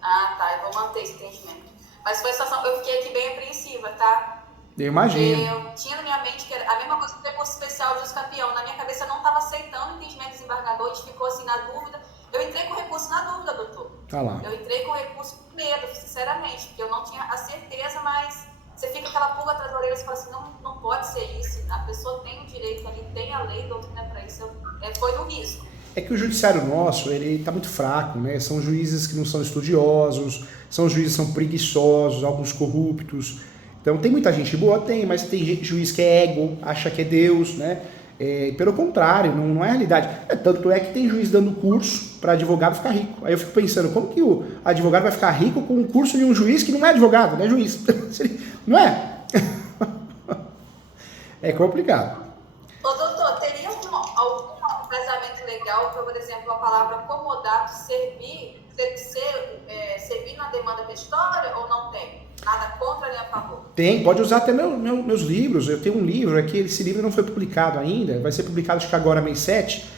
Ah, tá. Eu vou manter esse entendimento. Mas foi só, eu fiquei aqui bem apreensiva, tá? Eu imagino. Eu tinha na minha mente que era a mesma coisa que o recurso especial de escapião. Na minha cabeça eu não estava aceitando o entendimento do desembargador, a gente ficou assim na dúvida. Eu entrei com o recurso na dúvida, doutor. Tá lá. Eu entrei com o recurso com medo, sinceramente, porque eu não tinha a certeza, mas você fica aquela pulga atrás da orelha e fala assim, não pode ser isso. pessoa tem o direito ali, tem a lei, doutrina para isso, foi um risco. É que o judiciário nosso, ele está muito fraco, né? São juízes que não são estudiosos, são juízes que são preguiçosos, alguns corruptos. Então tem muita gente boa, tem, mas tem juiz que é ego, acha que é Deus, né? Pelo contrário, não é realidade. Tanto é que tem juiz dando curso para advogado ficar rico. Aí eu fico pensando, como que o advogado vai ficar rico com um curso de um juiz que não é advogado, não é juiz? Não é? É complicado. Ô, doutor, teria algum casamento legal para, por exemplo, a palavra comodato servir na demanda petitória ou não tem? Nada contra nem a favor? Tem, pode usar até meus livros. Eu tenho um livro aqui, esse livro não foi publicado ainda, vai ser publicado acho que agora, mês 7,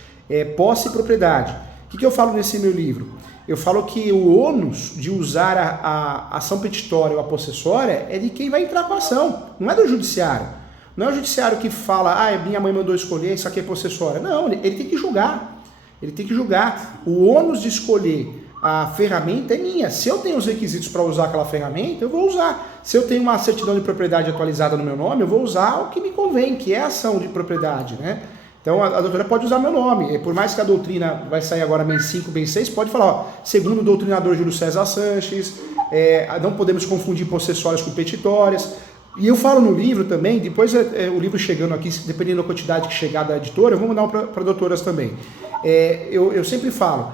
Posse e Propriedade. O que eu falo nesse meu livro? Eu falo que o ônus de usar a ação petitória ou a possessória é de quem vai entrar com a ação, não é do judiciário. Não é o judiciário que fala, minha mãe mandou escolher, isso aqui é possessória. Não, ele tem que julgar. Ele tem que julgar. O ônus de escolher a ferramenta é minha. Se eu tenho os requisitos para usar aquela ferramenta, eu vou usar. Se eu tenho uma certidão de propriedade atualizada no meu nome, eu vou usar o que me convém, que é a ação de propriedade, né? Então a doutora pode usar meu nome. Por mais que a doutrina vai sair agora mês 5, mês 6, pode falar, segundo o doutrinador Júlio César Sanches, não podemos confundir possessórias com petitórias. E eu falo no livro também, depois o livro chegando aqui, dependendo da quantidade que chegar da editora, eu vou mandar para doutoras também. Eu sempre falo,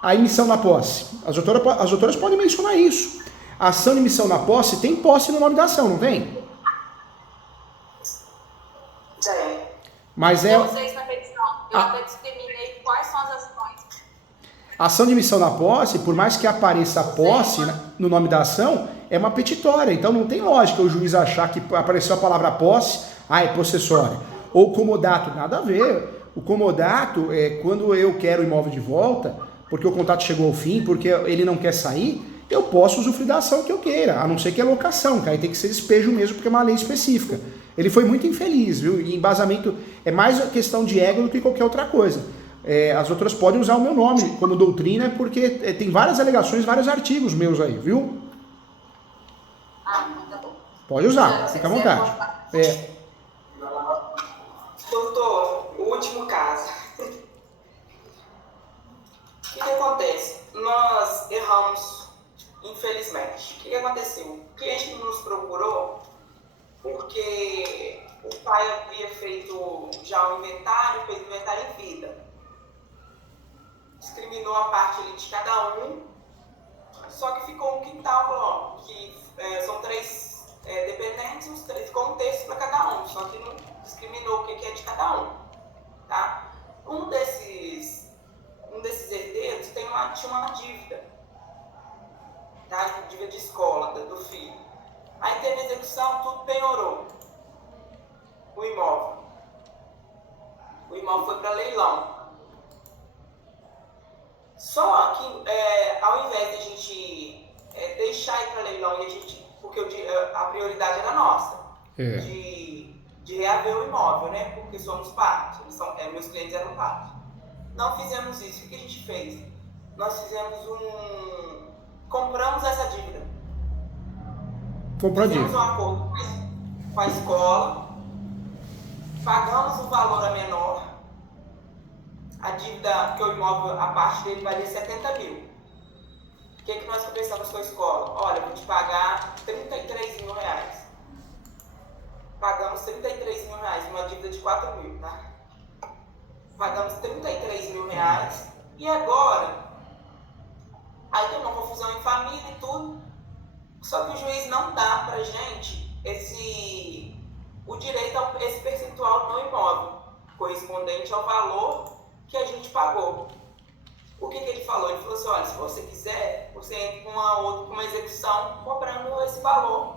a emissão na posse. As doutoras podem mencionar isso. A ação de emissão na posse tem posse no nome da ação, não tem? Tem. Mas eu usei isso na petição. Eu até discriminei quais são as ações. A ação de emissão na posse, por mais que apareça a posse no nome da ação, é uma petitória. Então não tem lógica o juiz achar que apareceu a palavra posse, é possessória. Ou comodato, nada a ver. O comodato é quando eu quero o imóvel de volta, porque o contrato chegou ao fim, porque ele não quer sair, eu posso usufruir da ação que eu queira, a não ser que é locação, que aí tem que ser despejo mesmo, porque é uma lei específica. Ele foi muito infeliz, viu? E embasamento é mais a questão de ego do que qualquer outra coisa. As outras podem usar o meu nome como doutrina, porque tem várias alegações, vários artigos meus aí, viu? Tá bom. Pode usar, fica à vontade. Doutor, o último caso. O que acontece? Nós erramos, infelizmente. O que aconteceu? O cliente nos procurou porque o pai havia feito já o inventário, fez o inventário em vida. Discriminou a parte ali de cada um, só que ficou um quintal, que são 3 dependentes, ficou um terço para cada um, só que não discriminou o que é de cada um, tá? Um desses herdeiros tinha uma dívida, tá? Dívida de escola do filho. Aí teve a execução, tudo penhorou. O imóvel foi para leilão. Só que ao invés de a gente deixar ir para leilão, porque a prioridade era nossa, de reaver o imóvel, né? Porque somos parte, meus clientes eram parte. Não fizemos isso. O que a gente fez? Nós compramos essa dívida. Fizemos um acordo com a escola, pagamos o valor a menor, a dívida, porque o imóvel, a parte dele valia 70 mil. O que nós conversamos com a escola? Olha, eu vou te pagar 33 mil reais. Pagamos 33 mil reais, uma dívida de 4 mil, tá? Pagamos 33 mil reais e agora, aí tem uma confusão em família e tudo. Só que o juiz não dá pra gente o direito a esse percentual no imóvel, correspondente ao valor que a gente pagou. O que ele falou? Ele falou assim, olha, se você quiser, você entra com uma execução cobrando esse valor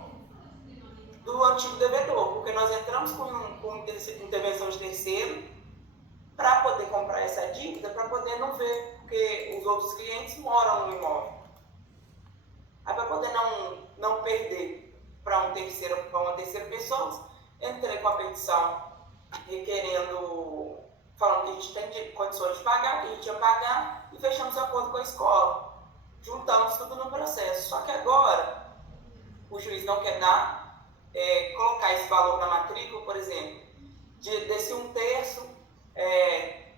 do antigo devedor, porque nós entramos com intervenção de terceiro para poder comprar essa dívida, para poder não ver, porque os outros clientes moram no imóvel. Aí para poder não perder para uma terceira pessoa, entrei com a petição requerendo, falando que a gente tem condições de pagar, que a gente ia pagar, e fechamos o acordo com a escola. Juntamos tudo no processo. Só que agora o juiz não quer colocar esse valor na matrícula, por exemplo, desse 1/3,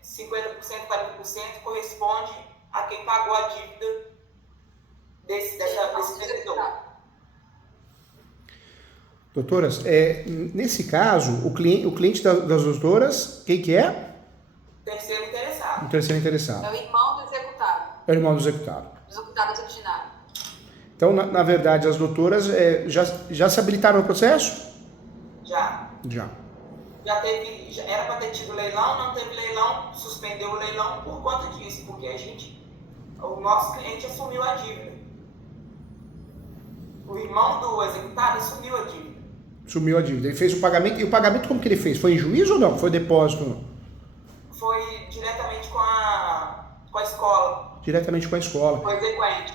50%, 40% corresponde a quem pagou a dívida desse vendedor. Doutoras, nesse caso, o cliente das doutoras, quem que é? Terceiro interessado. O terceiro interessado. É o irmão do executado. É o irmão do executado. O executado originário. Então, na verdade, as doutoras já se habilitaram no processo? Já. Era para ter tido leilão, não teve leilão, suspendeu o leilão por conta disso, porque o nosso cliente assumiu a dívida. O irmão do executado assumiu a dívida. Assumiu a dívida. Ele fez o pagamento. E o pagamento como que ele fez? Foi em juízo ou não? Foi depósito? Foi diretamente com a escola. Diretamente com a escola. Foi exequente.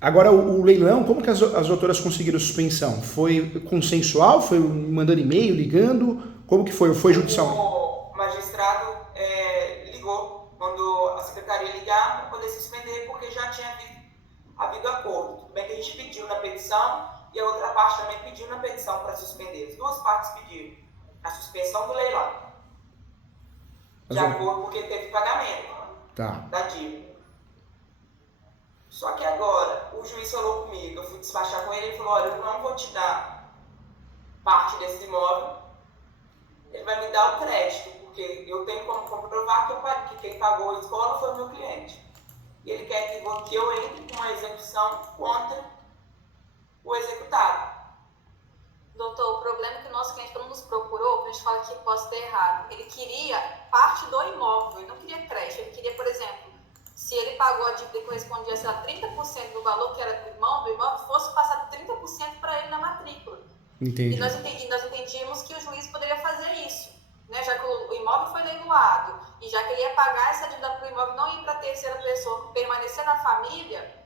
Agora, o leilão, como que as doutoras conseguiram suspensão? Foi consensual? Foi mandando e-mail, ligando? Como que foi? Ou foi judicial? O magistrado ligou, mandou a secretaria ligar para poder suspender, porque já tinha havido acordo. Tudo bem que a gente pediu na petição e a outra parte também pediu na petição para suspender. As duas partes pediram a suspensão do leilão. De acordo, porque teve pagamento da dívida. Só que agora, o juiz falou comigo, eu fui despachar com ele, ele falou, olha, eu não vou te dar parte desse imóvel, ele vai me dar o crédito, porque eu tenho como comprovar que quem pagou a escola foi o meu cliente. E ele quer que eu entre com uma execução contra o executado. Doutor, o problema é que o nosso cliente, quando nos procurou, a gente fala que posso ter errado, ele queria parte do imóvel, ele não queria crédito, ele queria, por exemplo, se ele pagou a dívida e correspondia a 30% do valor que era do imóvel, fosse passado 30% para ele na matrícula. Entendi. E nós entendíamos que o juiz poderia fazer isso, né? Já que o imóvel foi leiloado e já que ele ia pagar essa dívida para o imóvel, não ir para a terceira pessoa, permanecer na família,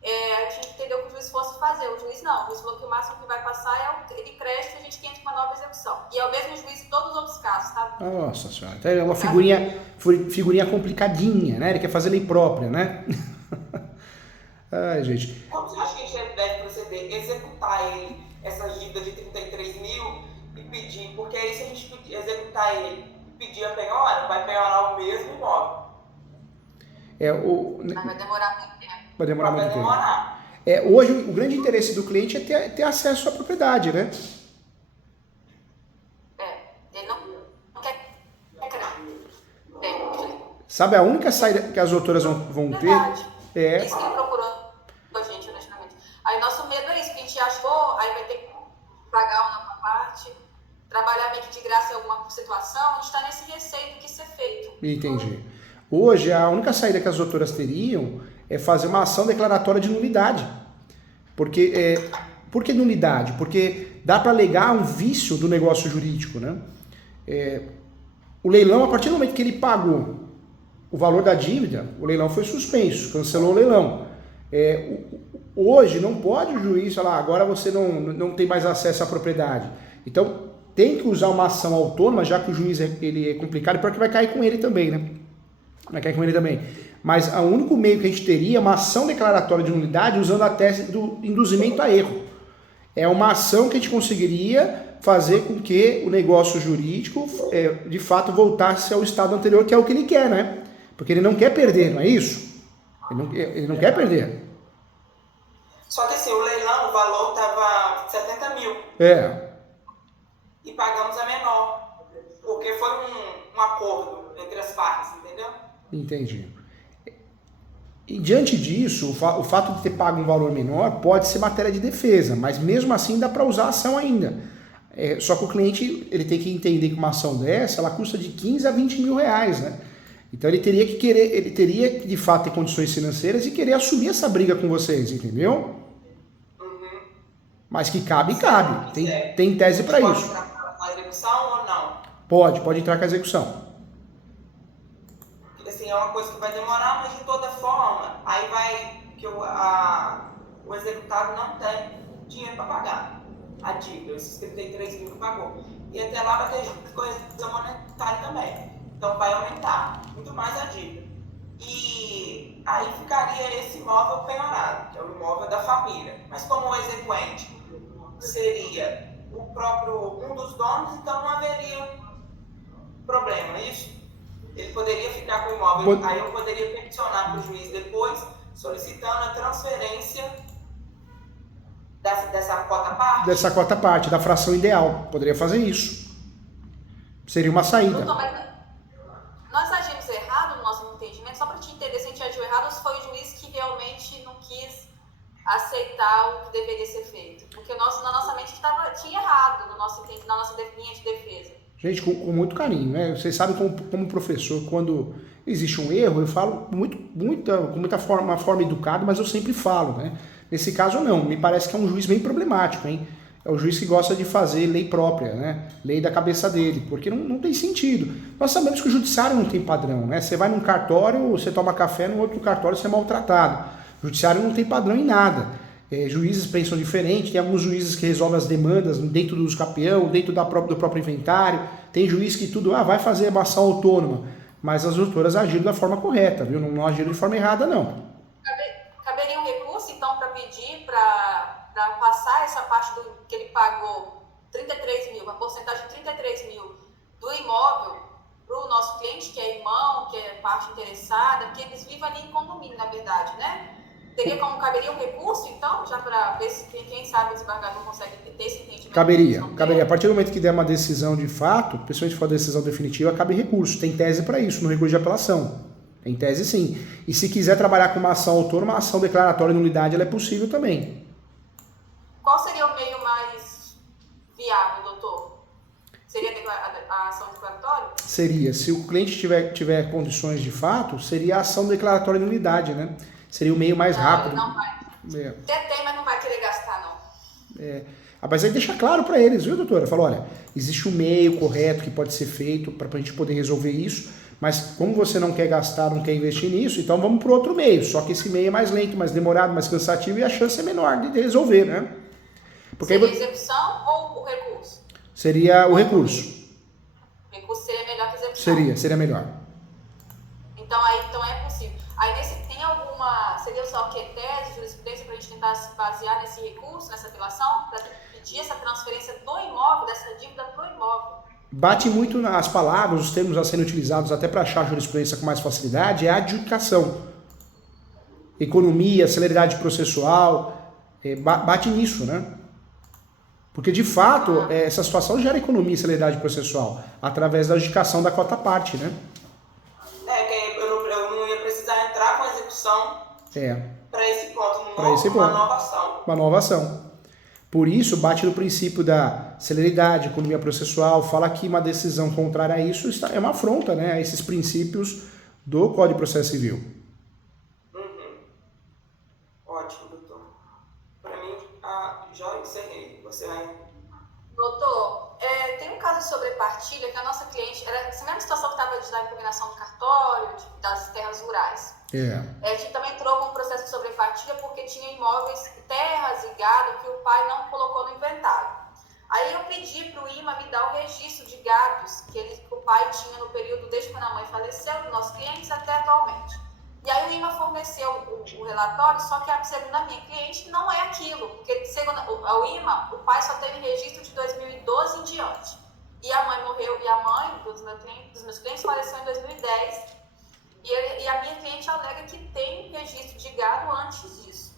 a gente entendeu que o juiz fosse fazer. O juiz não, o juiz falou que o máximo que vai passar é aquele crédito e a gente entra com uma nova execução. E é o mesmo juiz em todos os outros casos, tá? Nossa senhora, então é uma figurinha complicadinha, né? Ele quer fazer lei própria, né? Ai, gente. Como você acha que a gente deve proceder? Executar ele, essa dívida de 33 mil e pedir, porque aí se a gente executar ele e pedir a penhora, vai penhorar o mesmo imóvel. Mas vai demorar muito tempo. Vai demorar muito tempo. Hoje, o grande interesse do cliente é ter acesso à propriedade, né? Ele não quer crédito. Sabe a única saída que as doutoras vão ter? Isso que ele procurou a gente, honestamente. Aí nosso medo é isso, que a gente achou, aí vai ter que pagar uma parte, trabalhar meio que de graça em alguma situação, a gente está nesse receio do que ser feito. Entendi. Hoje, a única saída que as doutoras teriam é fazer uma ação declaratória de nulidade. Por que nulidade? Porque dá para alegar um vício do negócio jurídico, né? O leilão, a partir do momento que ele pagou o valor da dívida, o leilão foi suspenso, cancelou o leilão. Hoje não pode o juiz falar, agora você não tem mais acesso à propriedade. Então tem que usar uma ação autônoma, já que o juiz ele é complicado, porque vai cair com ele também, né? Vai cair com ele também. Mas o único meio que a gente teria é uma ação declaratória de nulidade usando a tese do induzimento a erro. É uma ação que a gente conseguiria fazer com que o negócio jurídico, de fato, voltasse ao estado anterior, que é o que ele quer, né? Porque ele não quer perder, não é isso? Ele não quer perder. Só que assim, o leilão, o valor estava 70 mil. E pagamos a menor. Porque foi um acordo entre as partes, entendeu? Entendi. E diante disso, o fato de ter pago um valor menor pode ser matéria de defesa, mas mesmo assim dá para usar a ação ainda. Só que o cliente ele tem que entender que uma ação dessa ela custa de 15 a 20 mil reais, né? Então ele teria que de fato ter condições financeiras e querer assumir essa briga com vocês, entendeu? Uhum. Mas que cabe. Tem tese para isso. Pode entrar com a execução ou não? Pode entrar com a execução. Assim, é uma coisa que vai demorar, mas de toda forma, aí vai que o executado não tem dinheiro para pagar a dívida, esses 33 mil que pagou. E até lá vai ter coisa monetária também. Então vai aumentar muito mais a dívida. E aí ficaria esse imóvel penhorado, que é o imóvel da família. Mas como o exequente seria um dos donos, então não haveria problema, é isso? Ele poderia ficar com o imóvel, aí eu poderia peticionar para o juiz depois, solicitando a transferência dessa cota parte? Dessa cota parte, da fração ideal. Poderia fazer isso. Seria uma saída. Doutor, mas nós agimos errado no nosso entendimento, só para te entender se a gente agiu errado ou se foi o juiz que realmente não quis aceitar o que deveria ser feito. Porque na nossa mente tinha errado na nossa linha de defesa. Gente, com muito carinho, né? Vocês sabem como professor, quando existe um erro, eu falo com muita forma educada, mas eu sempre falo, né? Nesse caso, não. Me parece que é um juiz bem problemático, hein? É o juiz que gosta de fazer lei própria, né? Lei da cabeça dele, porque não tem sentido. Nós sabemos que o judiciário não tem padrão, né? Você vai num cartório, você toma café, no outro cartório você é maltratado. O judiciário não tem padrão em nada. Juízes pensam diferente, tem alguns juízes que resolvem as demandas dentro dos capião, dentro do próprio inventário, tem juiz que tudo, vai fazer uma ação autônoma, mas as doutoras agiram da forma correta, viu? Não agiram de forma errada, não. Caberia um recurso, então, para pedir, para passar essa parte que ele pagou 33 mil, uma porcentagem de 33 mil do imóvel para o nosso cliente, que é irmão, que é parte interessada, porque eles vivem ali em condomínio, na verdade, né? Caberia um recurso, então, já para ver se quem sabe o desembargador consegue ter esse entendimento? Caberia. A partir do momento que der uma decisão de fato, principalmente se for decisão definitiva, cabe recurso. Tem tese para isso, no recurso de apelação. Tem tese sim. E se quiser trabalhar com uma ação autônoma, uma ação declaratória de nulidade, ela é possível também. Qual seria o meio mais viável, doutor? Seria a ação declaratória? Seria. Se o cliente tiver condições de fato, seria a ação declaratória de nulidade, né? Seria o meio mais rápido. Não vai. Até tem, mas não vai querer gastar, não. Mas aí deixa claro para eles, viu, doutora? Fala, olha, existe um meio correto que pode ser feito para a gente poder resolver isso, mas como você não quer gastar, não quer investir nisso, então vamos para outro meio. Só que esse meio é mais lento, mais demorado, mais cansativo e a chance é menor de resolver, né? Porque seria a execução ou o recurso? Seria o recurso. O recurso seria melhor que a execução? Seria melhor. Então é possível. Aí tem alguma, seria só o que? Tese, jurisprudência, para a gente tentar se basear nesse recurso, nessa apelação, para pedir essa transferência do imóvel, dessa dívida para o imóvel? Bate muito nas palavras, os termos a serem utilizados até para achar a jurisprudência com mais facilidade, é a adjudicação. Economia, celeridade processual, bate nisso, né? Porque, de fato, essa situação gera economia e celeridade processual, através da adjudicação da cota parte, né? Eu não ia precisar entrar com a execução para esse ponto, uma nova ação. Uma nova ação. Por isso, bate no princípio da celeridade, economia processual, fala que uma decisão contrária a isso é uma afronta, né, a esses princípios do Código de Processo Civil. Ótimo, doutor. Para mim, já encerrei. Você vai... Doutor, tem um caso de sobrepartilha que a nossa cliente, era essa mesma situação que estava da impugnação do cartório, das terras rurais. A gente também entrou com um processo de sobrepartilha porque tinha imóveis, terras e gado que o pai não colocou no inventário. Aí eu pedi para o IMA me dar o registro de gados que o pai tinha no período desde quando a mãe faleceu, dos nossos clientes, até atualmente. E aí o IMA forneceu o relatório, só que segundo a minha cliente não é aquilo, porque segundo o IMA, o pai só teve registro de 2012 em diante. E a mãe morreu, e a mãe dos meus clientes faleceu em 2010. E a minha cliente alega que tem registro de gado antes disso.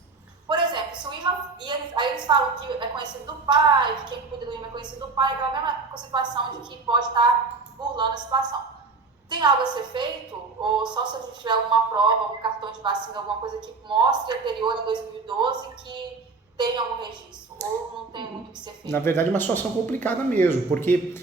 Por exemplo, se o IMA, aí eles falam que é conhecido do pai, que quem cuida do IMA é conhecido do pai, aquela mesma situação de que pode estar burlando a situação. Tem algo a ser feito? Ou só se a gente tiver alguma prova, algum cartão de vacina, alguma coisa que mostre anterior a 2012 que tem algum registro? Ou não tem muito o que ser feito? Na verdade, é uma situação complicada mesmo, porque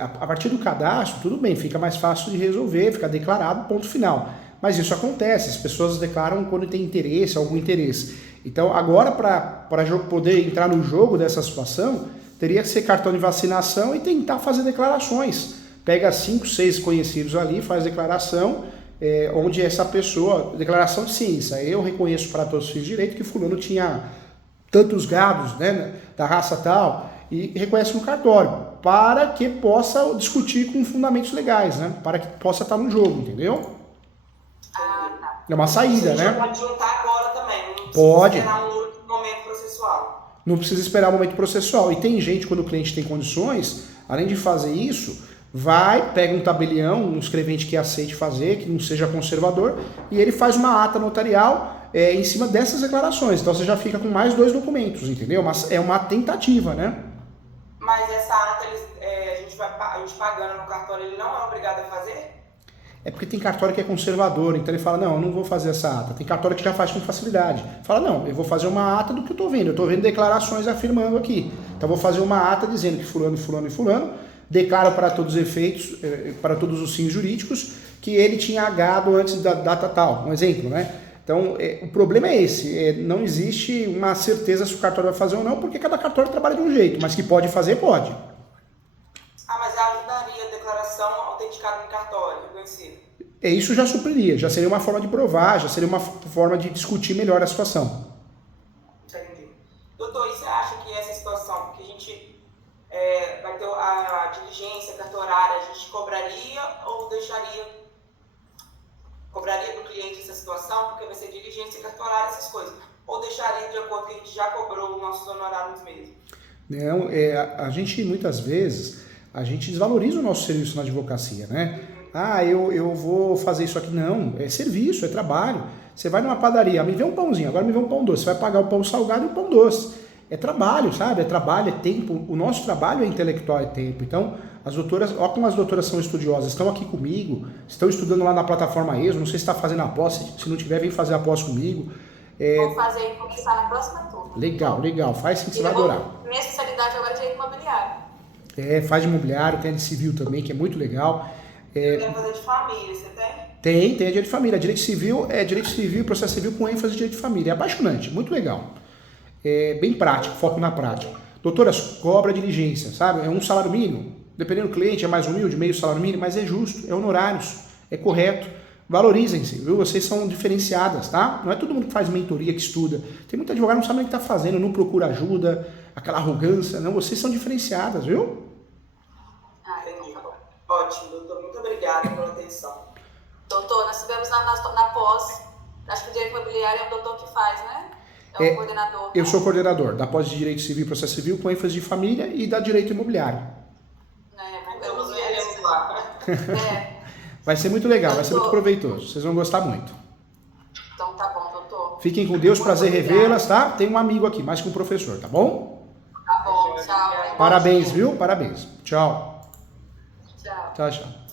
a partir do cadastro, tudo bem, fica mais fácil de resolver, fica declarado, ponto final. Mas isso acontece, as pessoas declaram quando tem interesse, algum interesse. Então, agora, para poder entrar no jogo dessa situação, teria que ser cartão de vacinação e tentar fazer declarações. Pega 5, 6 conhecidos ali, faz declaração, onde essa pessoa, declaração de ciência, eu reconheço para todos os fins de direito que fulano tinha tantos gados, né, da raça tal, e reconhece no cartório, para que possa discutir com fundamentos legais, né, para que possa estar no jogo, entendeu? Tá. É uma saída, né? Pode juntar agora também, não pode. Esperar um outro momento processual. Não precisa esperar o momento processual. E tem gente, quando o cliente tem condições, além de fazer isso, vai, pega um tabelião, um escrevente que aceite fazer, que não seja conservador, e ele faz uma ata notarial em cima dessas declarações. Então você já fica com mais 2 documentos, entendeu? Mas é uma tentativa, né? Mas essa ata, a gente pagando no cartório, ele não é obrigado a fazer? É porque tem cartório que é conservador, então ele fala, não, eu não vou fazer essa ata. Tem cartório que já faz com facilidade. Fala, não, eu vou fazer uma ata do que eu estou vendo. Eu estou vendo declarações afirmando aqui. Então eu vou fazer uma ata dizendo que fulano, fulano e fulano declara para todos os efeitos, para todos os fins jurídicos, que ele tinha agado antes da data tal. Um exemplo, né? Então, o problema é esse. Não existe uma certeza se o cartório vai fazer ou não, porque cada cartório trabalha de um jeito. Mas que pode fazer, pode. Ah, mas ajudaria a declaração autenticada no cartório, reconhecido. Isso já supriria, já seria uma forma de provar, já seria uma forma de discutir melhor a situação. Entendi. Doutor, e você acha que essa situação, que a gente vai ter a diligência cartorária, a gente cobraria ou cobraria do cliente essa situação, porque vai ser diligência cartorária, essas coisas, ou deixaria de acordo com que a gente já cobrou os nossos honorários mesmo? Não, a gente muitas vezes, a gente desvaloriza o nosso serviço na advocacia, né? Ah, eu vou fazer isso aqui. Não, é serviço, é trabalho. Você vai numa padaria, me vê um pãozinho, agora me vê um pão doce. Você vai pagar o pão salgado e o pão doce. É trabalho, sabe? É trabalho, é tempo. O nosso trabalho é intelectual, é tempo. Então, as doutoras, olha como as doutoras são estudiosas, estão aqui comigo, estão estudando lá na plataforma ESO, não sei se está fazendo a pós, se não tiver, vem fazer a pós comigo. Vou fazer e começar na próxima turma. Legal, faz sim que você vai adorar. Minha especialidade agora é direito imobiliário. Faz de imobiliário, tem de civil também, que é muito legal. Eu quero fazer de família, você tem? Tem a direito de família. Direito civil é direito civil e processo civil com ênfase em direito de família. É apaixonante, muito legal. É bem prático, foco na prática. Doutoras, cobra diligência, sabe? É um salário mínimo. Dependendo do cliente, é mais humilde, meio salário mínimo, mas é justo, é honorários, é correto. Valorizem-se, viu? Vocês são diferenciadas, tá? Não é todo mundo que faz mentoria, que estuda. Tem muito advogado que não sabe nem o que está fazendo, não procura ajuda, aquela arrogância. Não, vocês são diferenciadas, viu? Entendi. Ótimo, doutor. Muito obrigada pela atenção. Doutor, nós tivemos na pós, acho que o direito imobiliário é o doutor que faz, né? É o coordenador. Eu sou coordenador da pós de Direito Civil e Processo Civil com ênfase de família e da Direito Imobiliário. Vamos ver lá. Vai ser muito legal, vai ser muito proveitoso. Vocês vão gostar muito. Então tá bom, doutor. Fiquem com Deus, prazer revê-las, tá? Tem um amigo aqui, mais que um professor, tá bom? Tá bom, tchau. Parabéns, viu? Parabéns. Tchau. Tchau. Tchau, tchau.